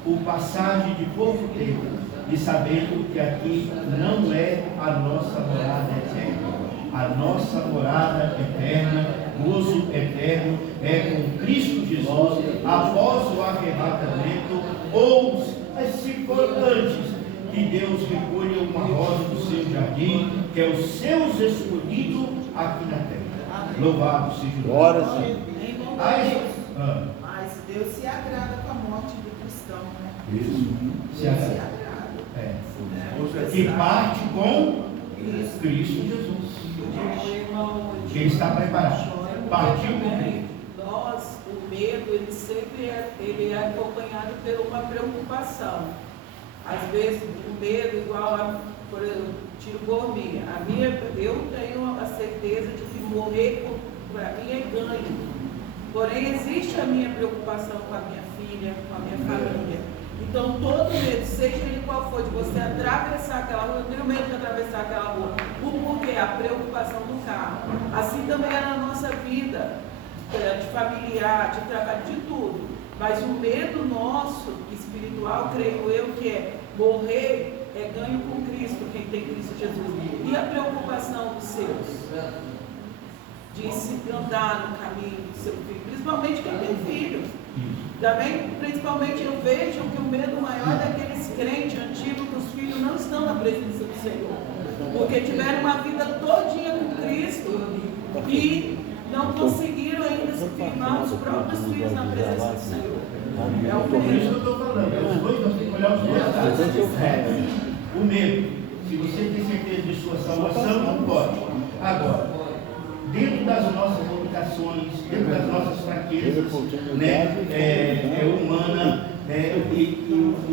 por passagem de pouco tempo, e sabendo que aqui não é a nossa morada eterna. A nossa morada eterna, gozo eterno, é com Cristo Jesus, após o arrebatamento, ou se for antes, que Deus recolha uma rosa do seu jardim, que é os seus escolhidos aqui na terra. Louvado seja o Glória nome. a Deus. Mas Deus se agrada com a morte do cristão, né? Isso. Se Deus se agrada. agrada. É. que parte com Cristo Jesus. Ele está preparado. Partiu com Cristo. Nós, o medo, ele sempre é acompanhado por uma preocupação. Às vezes, o medo, igual a, por exemplo, tiro gourmet. Eu tenho a certeza de que morrer para mim é ganho. Porém, existe a minha preocupação com a minha filha, com a minha família. Então, todo medo, seja ele qual for, de você atravessar aquela rua, eu tenho medo de atravessar aquela rua. O porquê? A preocupação do carro. Assim também é na nossa vida, de familiar, de trabalho, de tudo. Mas o medo nosso, espiritual, creio eu, que é morrer, é ganho com Cristo, quem tem Cristo Jesus. E a preocupação dos seus? De se andar no caminho do seu filho, principalmente quem tem filho. Também, principalmente, eu vejo que o medo maior é daqueles crentes antigos que os filhos não estão na presença do Senhor, porque tiveram uma vida todinha com Cristo e não conseguiram ainda se firmar os próprios filhos na presença do Senhor. É o Por isso que eu medo. estou falando, nós temos que olhar os dois lados. O medo, se você tem certeza de sua salvação, não pode. Agora, dentro das nossas limitações, dentro das nossas fraquezas, né, humana, e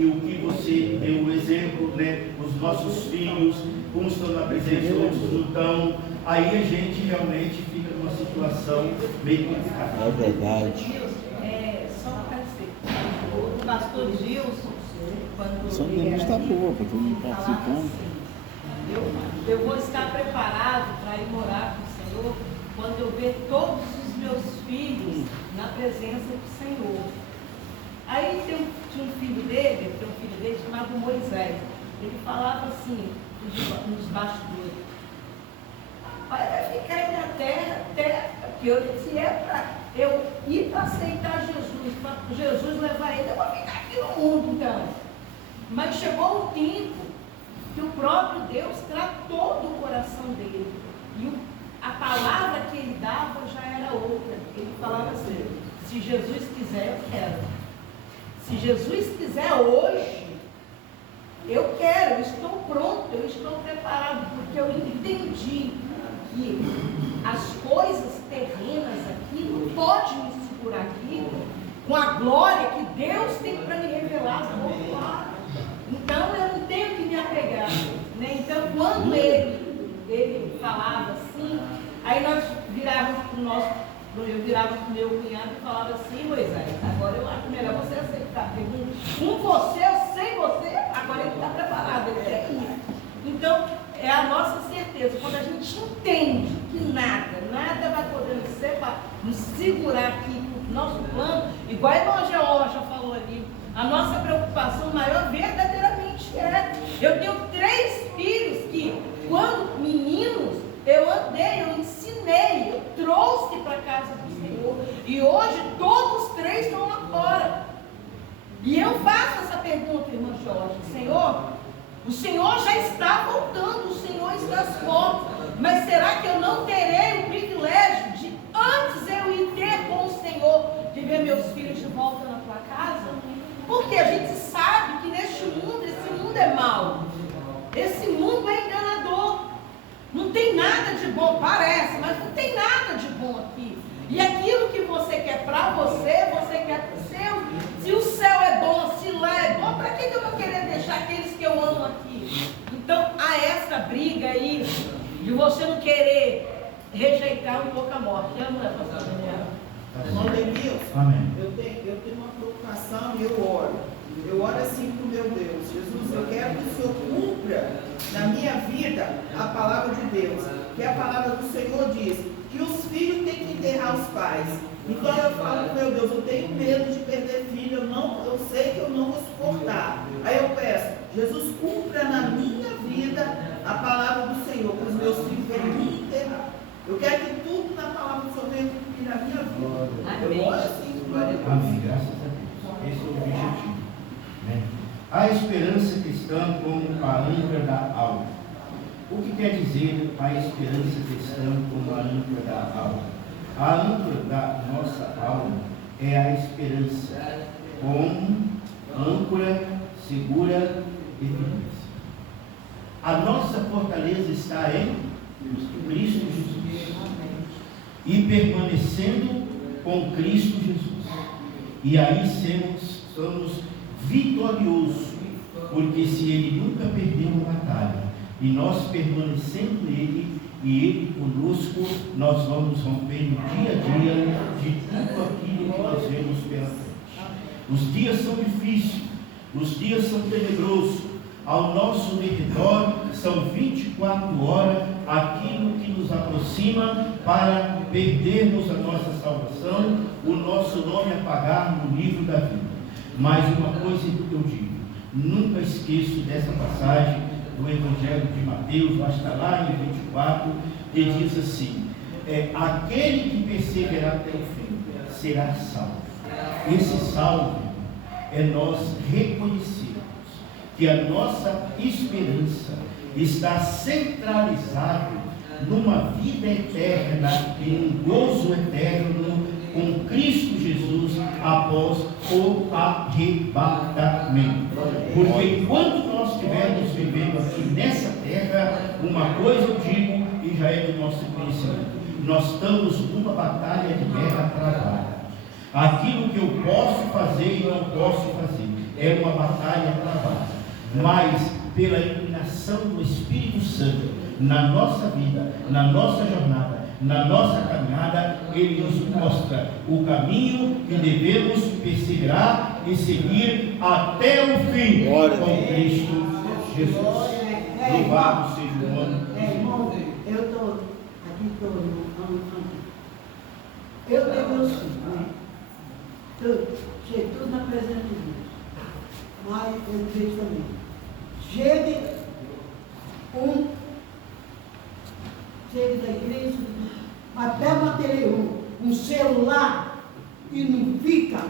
o que você deu o exemplo, né, os nossos filhos, uns estão na presença, outros não estão, aí a gente realmente fica numa situação meio complicada. É verdade. Só para dizer, o pastor Gilson, quando Só ele que era está aqui, boa, porque eu não ele falava participando. assim, eu vou estar preparado para ir morar com o Senhor quando eu ver todos os meus filhos na presença do Senhor. Aí tinha um filho dele chamado Moisés. Ele falava assim, nos bastidores: vai ficar aí na terra, porque se é para eu ir para aceitar Jesus, para Jesus levar ele, eu vou ficar aqui no mundo então. Mas chegou um tempo que o próprio Deus tratou do coração dele. E a palavra que ele dava já era outra. Ele falava assim: se Jesus quiser, eu quero. Se Jesus quiser hoje, eu quero, eu estou pronto, eu estou preparado, porque eu entendi que as coisas terrenas aqui não podem me segurar aqui com a glória que Deus tem para me revelar do outro lado. Então eu não tenho que me apegar, né? Então quando ele falava assim, aí nós virávamos para o nosso, eu virava para o meu cunhado e falava assim: Moisés, agora eu acho melhor você aceitar, porque com você, eu sei você, agora ele está preparado, ele quer ir. Então é a nossa certeza, quando a gente entende que nada vai poder nos segurar aqui no nosso plano, igual a irmã Georgia já falou ali, a nossa preocupação maior verdadeiramente é: eu tenho 3 filhos que, quando meninos, eu andei, eu ensinei, eu trouxe para a casa do Senhor, e hoje todos 3 estão lá fora. E eu faço essa pergunta, irmã Jorge: Senhor, o Senhor já está voltando, o Senhor está às portas, mas será que eu não terei o privilégio de, antes eu ir ter com o Senhor, de ver meus filhos de volta na tua casa? Porque a gente sabe que neste mundo, esse mundo é mau, esse mundo é enganador, não tem nada de bom, parece, mas não tem nada de bom aqui. E aquilo que você quer para você, você quer para o seu. Se o céu é bom, se lá é bom, para que eu vou querer deixar aqueles que eu amo aqui? Então há essa briga aí de você não querer rejeitar um pouco a morte. Não é, pastor Daniel? Irmão Denilson, Amém. eu tenho uma preocupação e eu oro. Eu oro assim para o meu Deus: Jesus, eu quero que o Senhor cumpra na minha vida a palavra de Deus. Que a palavra do Senhor diz que os filhos têm que enterrar os pais. Então eu falo: meu Deus, eu tenho medo de perder filho, eu sei que eu não vou suportar. Aí eu peço: Jesus, cumpra na minha vida a palavra do Senhor, para os meus filhos verem me enterrar. Eu quero que tudo na palavra do Senhor venha cumprir na minha vida. Eu oro assim, glória a Deus. Amém, graças a Deus. Esse é o objetivo, né? A esperança cristã como a âncora da alma. O que quer dizer a esperança cristã como a âncora da alma? A âncora da nossa alma é a esperança como âncora segura e firme. A nossa fortaleza está em Cristo Jesus. E permanecendo com Cristo Jesus. E aí somos vitoriosos. Porque se Ele nunca perdeu uma batalha, e nós permanecendo nele, e Ele conosco, nós vamos rompendo dia a dia de tudo aquilo que nós vemos pela frente. Os dias são difíceis, os dias são tenebrosos. Ao nosso redor são 24 horas aquilo que nos aproxima para perdermos a nossa salvação, o nosso nome apagar no livro da vida. Mas uma coisa eu digo, nunca esqueço dessa passagem do Evangelho de Mateus, vai estar lá em 24, ele diz assim: aquele que perseverar até o fim será salvo. Esse salvo é nós reconhecermos que a nossa esperança está centralizada numa vida eterna e num gozo eterno com Cristo Jesus após o arrebatamento. Porque enquanto nós estivermos vivendo aqui nessa terra, uma coisa eu digo e já é do nosso conhecimento: nós estamos numa batalha de guerra travada. Aquilo que eu posso fazer e não posso fazer é uma batalha travada. Mas pela iluminação do Espírito Santo na nossa vida, na nossa jornada, na nossa caminhada, Ele nos mostra o caminho que devemos perseverar e seguir até o fim com Cristo Jesus. Louvado seja o nome do Senhor. Irmão, eu tenho meus filhos, né? Tudo na presença de Deus. Mas eu vejo também. Chegue da igreja, até um celular e não fica.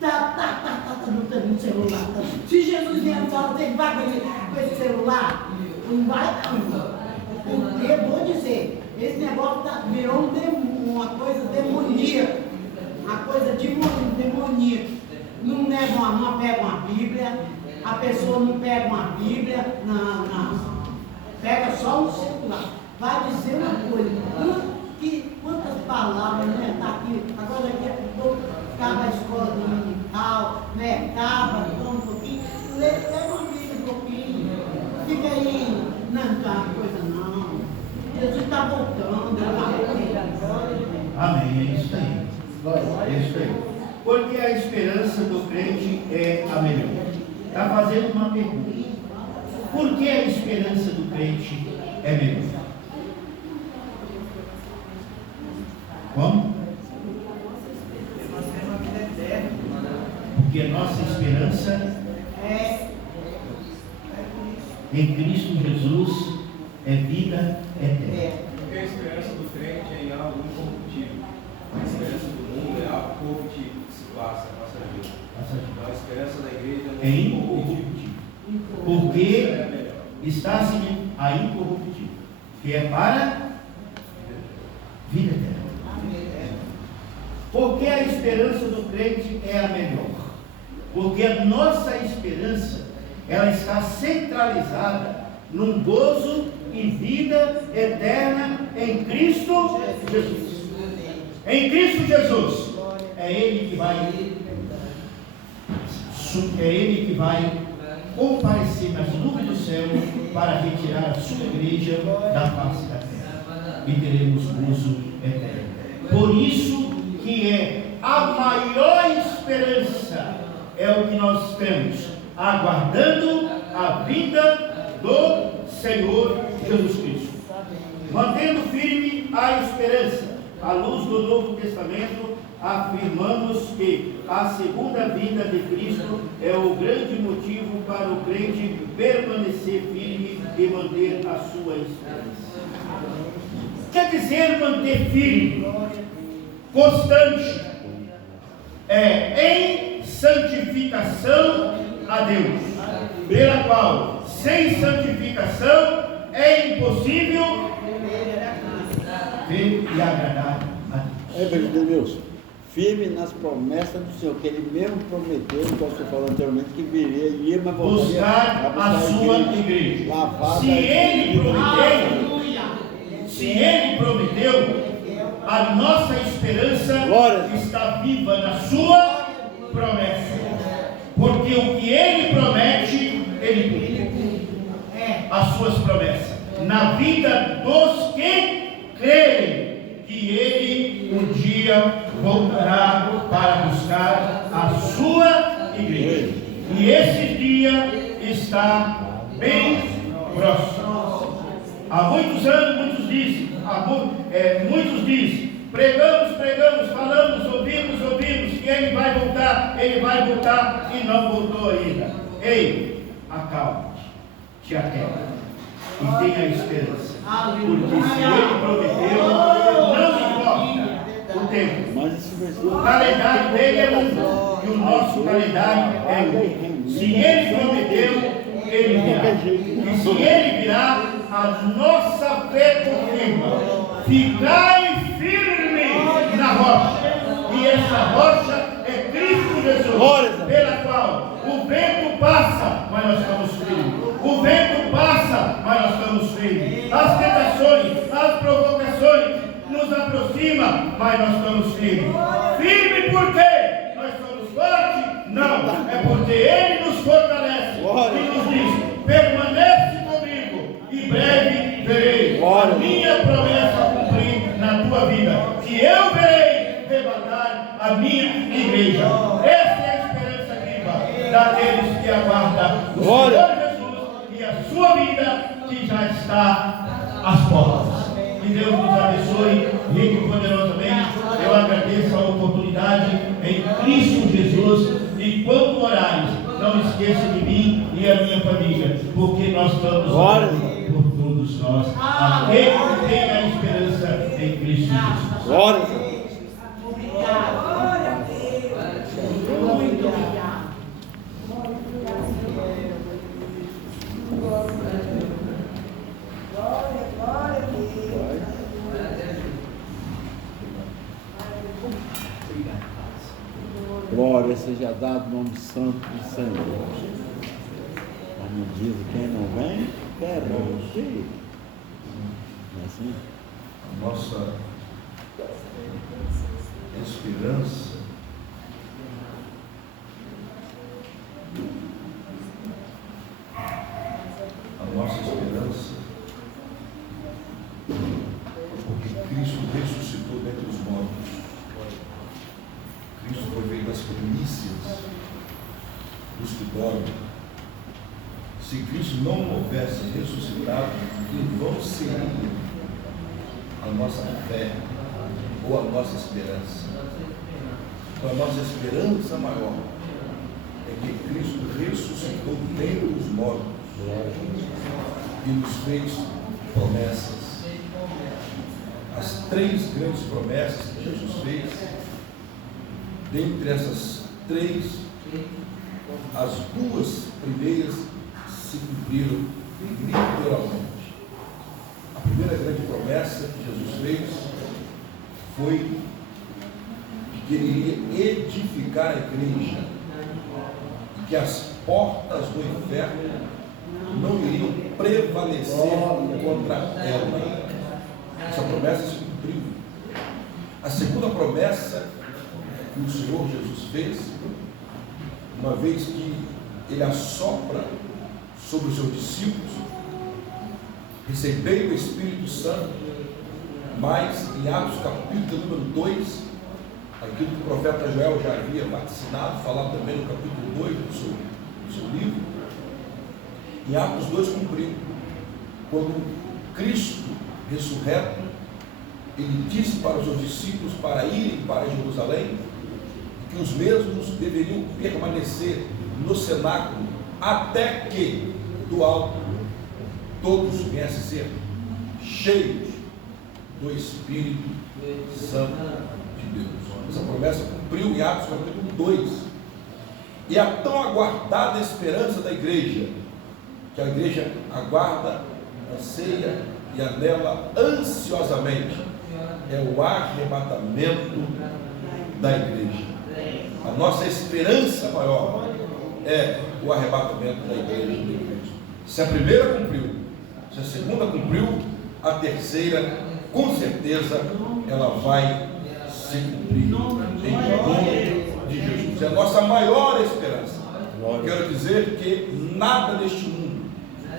No celular. Se Jesus vier falar, você vai com esse celular? Não vai, não. Porque eu vou dizer, esse negócio virou uma coisa demoníaca. Uma coisa demoníaca. Não pega uma Bíblia, a pessoa não pega uma Bíblia, não. Pega só um celular. Vai dizer uma coisa, quantas palavras, né? Está aqui, agora daqui a pouco acaba a escola dominical, né? Acaba, toma um pouquinho, pega uma Bíblia um pouquinho, fica aí, não tá coisa não. Jesus está voltando, Amém, é isso aí. É isso aí. Porque a esperança do crente é a melhor. Está fazendo uma pergunta. Por que a esperança do crente é melhor? Como? Porque a nossa esperança é em Cristo Jesus é vida eterna. Porque a esperança do crente é em algo incorruptível. A esperança do mundo é algo corruptível que se passa na nossa vida. Então a esperança da igreja é incorruptível. Porque está assim a incorruptível, que é para vida eterna. Porque a esperança do crente é a melhor. Porque a nossa esperança, ela está centralizada num gozo e vida eterna em Cristo Jesus. Em Cristo Jesus. É Ele que vai comparecer nas nuvens do céu para retirar a sua igreja da face da terra. E teremos gozo eterno. Por isso que é a maior esperança, é o que nós temos, aguardando a vinda do Senhor Jesus Cristo. Mantendo firme a esperança, à luz do Novo Testamento, afirmamos que a segunda vinda de Cristo é o grande motivo para o crente permanecer firme e manter a sua esperança. Quer dizer manter firme, constante, em santificação a Deus, pela qual, sem santificação, é impossível ver e agradar a Deus. Deus. firme nas promessas do Senhor, que Ele mesmo prometeu, como você falou anteriormente, que viria, mas voltaria buscar a sua igreja. Lavada Se Ele prometeu, a nossa esperança está viva na sua promessa. Porque o que Ele promete, Ele cumpre. As suas promessas. Na vida dos que creem que Ele um dia voltará para buscar a sua igreja. E esse dia está bem próximo. Há muitos anos, muitos dizem, pregamos, falamos, ouvimos, que Ele vai voltar, e não voltou ainda. Ei, acalma-te, te aquieta, e tenha esperança, porque se Ele prometeu, não importa o tempo. O calendário dele é um, e o nosso calendário é um. Se Ele prometeu, Ele virá. E se Ele virá, a nossa fé confirma. Ficai firme na rocha. E essa rocha é Cristo Jesus, pela qual o vento passa, mas nós estamos firmes. O vento passa, mas nós estamos firmes. As tentações, as provocações nos aproximam, mas nós estamos firmes. Firme por quê? Nós somos fortes? Não, é porque Ele nos fortalece e nos diz: permanece comigo, e breve verei a minha promessa cumprir na tua vida, que eu verei arrebatar a minha igreja. Essa é a esperança viva daqueles que aguardam o Senhor Jesus e a sua vida, que já está às portas. Que Deus nos abençoe rico e poderosamente. Eu agradeço a oportunidade em Cristo Jesus. E quando orares, não esqueça de mim e a minha família, porque nós estamos orando por todos nós, aquele que tem a esperança em Cristo Jesus. Glória a Deus. Glória a Deus. Muito obrigado. Glória a Deus. Glória seja dado o nome santo do Senhor. Como diz, quem não vem, perece. Não é assim? A nossa esperança porque Cristo ressuscitou dentre os mortos. Cristo foi veio das primícias dos que dormem. Se Cristo não houvesse ressuscitado, em vão seria a nossa fé ou a nossa esperança. Então, a nossa esperança maior é que Cristo ressuscitou dentre os mortos e nos fez promessas. As 3 grandes promessas que Jesus fez, dentre essas 3, as 2 primeiras se cumpriram literalmente. A primeira grande promessa que Jesus fez foi que Ele iria edificar a igreja e que as portas do inferno não iriam prevalecer contra ela. Essa promessa se cumpriu. A segunda promessa que o Senhor Jesus fez, uma vez que Ele assopra sobre os seus discípulos, recebei o Espírito Santo, mas em Atos capítulo número 2, aquilo que o profeta Joel já havia vaticinado, falado também no capítulo 2 do seu livro, em Atos 2 cumpriu, quando Cristo ressurreto, Ele disse para os seus discípulos para irem para Jerusalém, que os mesmos deveriam permanecer no cenáculo, até que do alto todos viessem a ser cheios do Espírito Santo de Deus. Essa promessa cumpriu em Atos capítulo 2. E a tão aguardada esperança da igreja, que a igreja aguarda, anseia e anela ansiosamente, é o arrebatamento da igreja. A nossa esperança maior é o arrebatamento da igreja de Cristo. Se a primeira cumpriu, se a segunda cumpriu, a terceira, com certeza, ela vai se cumprir em nome de Jesus. É a nossa maior esperança. Quero dizer que nada neste mundo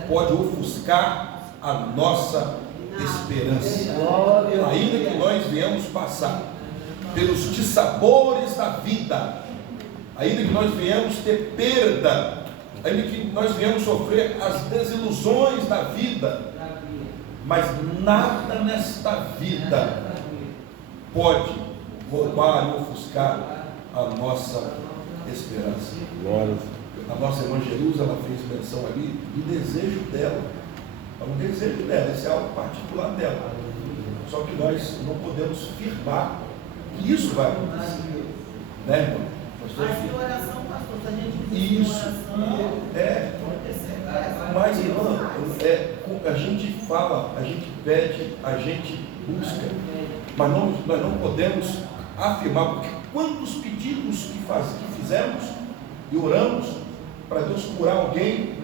pode ofuscar a nossa esperança. Ainda que nós venhamos passar pelos dissabores da vida, ainda que nós venhamos ter perda, ainda que nós venhamos sofrer as desilusões da vida, mas nada nesta vida pode roubar e ofuscar a nossa esperança. A nossa irmã Jerusa, ela fez menção ali do desejo dela. É um desejo dela, esse é algo particular dela. Só que nós não podemos firmar que isso vai acontecer. Né, irmão? Mas em oração, pastor, se a gente fizer isso oração, mas, irmã, a gente fala, a gente pede, a gente busca, mas nós não podemos afirmar, porque quantos pedidos que fizemos e oramos para Deus curar alguém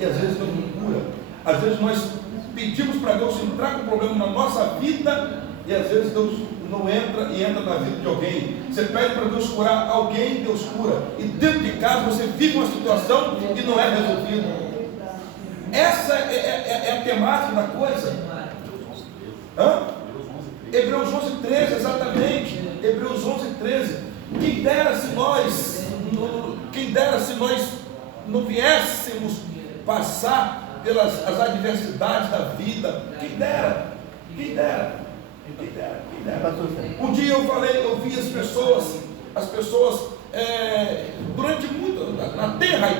e às vezes Deus não cura. Às vezes nós pedimos para Deus entrar com um problema na nossa vida e às vezes Deus não entra e entra na vida de alguém. Você pede para Deus curar alguém, Deus cura, e dentro de casa você vive uma situação e não é resolvida. Essa é a temática da coisa. Hebreus 11:13, exatamente. Hebreus 11:13. Quem dera se nós não viéssemos passar pelas as adversidades da vida. Quem dera. Um dia eu vi as pessoas durante muito, na tenra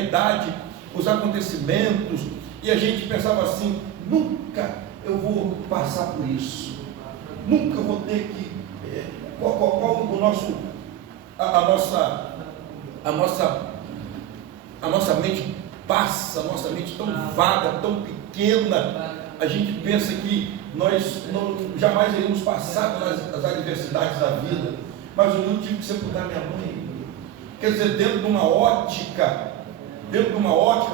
idade, os acontecimentos, e a gente pensava assim: nunca eu vou passar por isso, nunca eu vou ter que. Qual o nosso, a nossa mente passa, a nossa mente tão vaga, tão pequena, a gente pensa que nós jamais iríamos passar pelas adversidades da vida. Mas eu tive que sepultar minha mãe. Quer dizer, dentro de uma ótica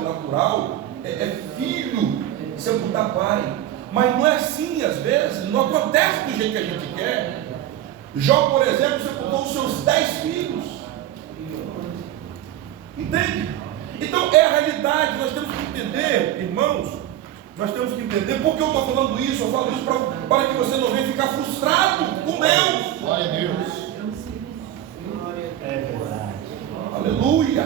natural, é filho sepultar pai. Mas não é assim às vezes, não acontece do jeito que a gente quer. Jó, por exemplo, sepultou os seus 10 filhos. Entende? Então é a realidade, nós temos que entender, irmãos, nós temos que entender. Por que eu estou falando isso? Eu falo isso para que você não venha ficar frustrado com Deus. Glória a Deus. É verdade. Aleluia.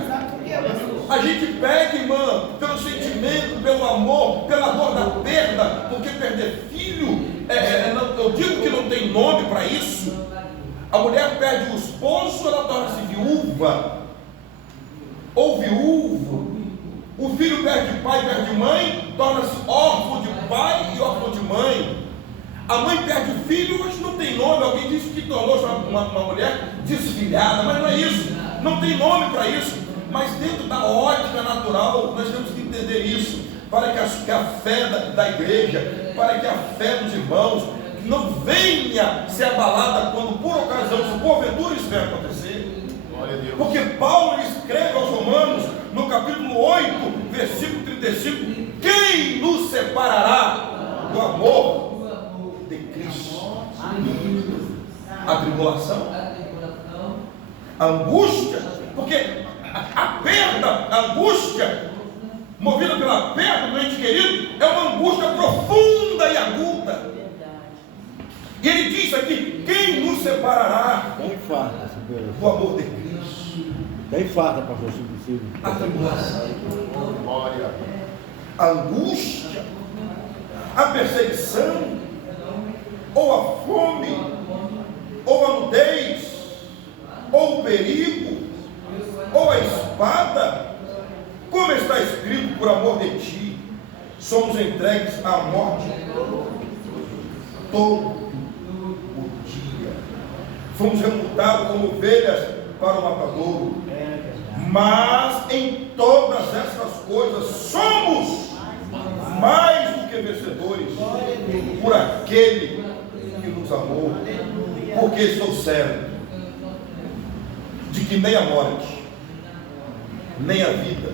A gente pega, irmã, pelo sentimento, pelo amor, pela dor da perda, porque perder filho, eu digo que não tem nome para isso. A mulher perde o esposo, ela torna-se viúva, ou viúvo. O filho perde pai, perde mãe, torna-se órfão de pai e órfão de mãe. A mãe perde o filho, hoje não tem nome. Alguém disse que tornou-se uma mulher desfilhada, mas não é isso, não tem nome para isso. Mas dentro da ótica natural, nós temos que entender isso, para que a fé da igreja, para que a fé dos irmãos não venha ser abalada quando por ocasião, se porventura isso venha acontecer. Porque Paulo escreve aos Romanos, no capítulo 8, versículo 35, quem nos separará do amor de Cristo? A tribulação, a angústia, porque a perda, a angústia, movida pela perda do ente querido, é uma angústia profunda e aguda. E ele diz aqui: quem nos separará do amor de Cristo? Daí farta, pastor, se possível. A tribulação, a angústia, a perseguição, ou a fome, ou a nudez, ou o perigo, ou a espada, como está escrito: por amor de ti, somos entregues à morte todo o dia, fomos reputados como ovelhas para o matadouro. Mas em todas essas coisas somos mais do que vencedores por aquele que nos amou. Porque estou certo de que nem a morte, nem a vida,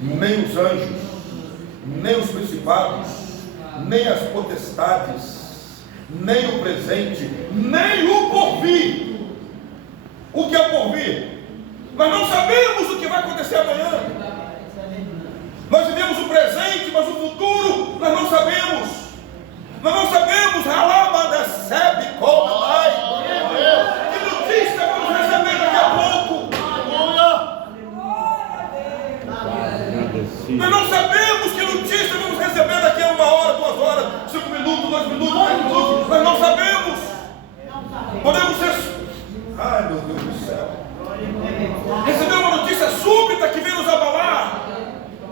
nem os anjos, nem os principados, nem as potestades, nem o presente, nem o porvir. O que é porvir? Nós não sabemos o que vai acontecer amanhã. Nós vivemos o presente, mas o futuro nós não sabemos. Nós não sabemos, que notícia vamos receber daqui a pouco. Nós não sabemos que notícia vamos receber daqui a 1 hora, 2 horas, 5 minutos, 2 minutos, 10 minutos. Nós não sabemos. Podemos ser... Ai, meu Deus do céu. Receber uma notícia súbita que vem nos abalar,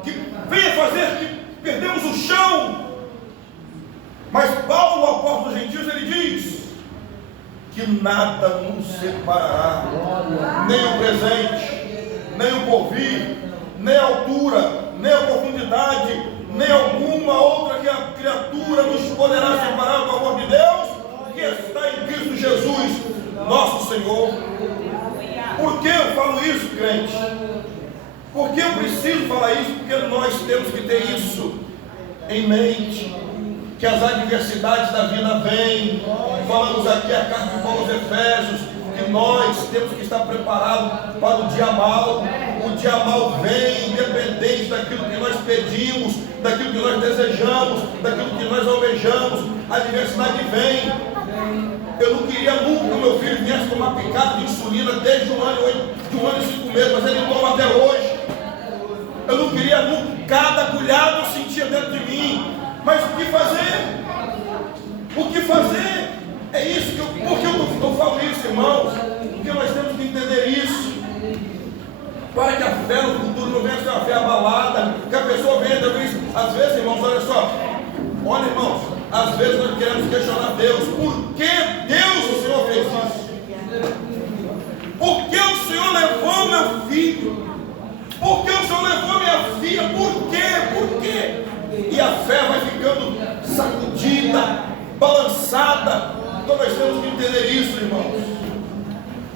que venha fazer que perdemos o chão. Mas Paulo, ao apóstolo dos gentios, ele diz que nada nos separará, nem o presente, nem o porvir, nem a altura, nem a profundidade, nem alguma outra criatura nos poderá separar do amor de Deus que está em Cristo Jesus, nosso Senhor. Por que eu falo isso, crente? Por que eu preciso falar isso? Porque nós temos que ter isso em mente, que as adversidades da vida vêm. Falamos aqui a carta de Paulo aos Efésios, que nós temos que estar preparados para o dia mau. O dia mau vem, independente daquilo que nós pedimos, daquilo que nós desejamos, daquilo que nós almejamos. A adversidade vem. Eu não queria nunca que o meu filho viesse com uma picada de insulina desde um ano e 5 meses, mas ele toma até hoje. Eu não queria nunca, cada agulhada eu sentia dentro de mim. Mas o que fazer? O que fazer? É isso que por que eu falo isso, irmãos? Porque nós temos que entender isso. Para que a fé no futuro não venha ser uma fé abalada, que a pessoa venha talvez, às vezes, irmãos, olha só, irmãos, às vezes nós queremos questionar Deus. Por que Deus, o Senhor, fez isso? Por que o Senhor levou meu filho? Por que o Senhor levou minha filha? Por quê? Por quê? E a fé vai ficando sacudida, balançada. Então nós temos que entender isso, irmãos.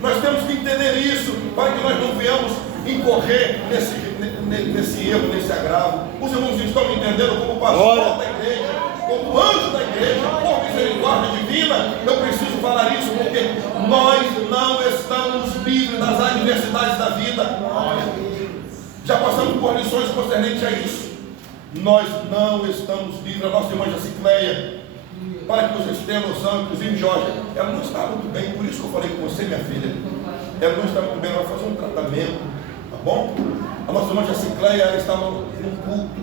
Nós temos que entender isso, para que nós não venhamos incorrer nesse erro, nesse agravo. Os irmãos estão me entendendo como pastor da igreja, como anjo da igreja, por misericórdia divina. Eu preciso falar isso, porque nós não estamos livres das adversidades da vida. Já passamos por lições concernentes a isso. Nós não estamos livres. A nossa irmã Jacicleia, para que vocês tenham noção, inclusive Jorge, ela não está muito bem, por isso que eu falei com você, minha filha. Ela não está muito bem, ela vai fazer um tratamento, tá bom? A nossa irmã Jacicleia, ela estava no culto.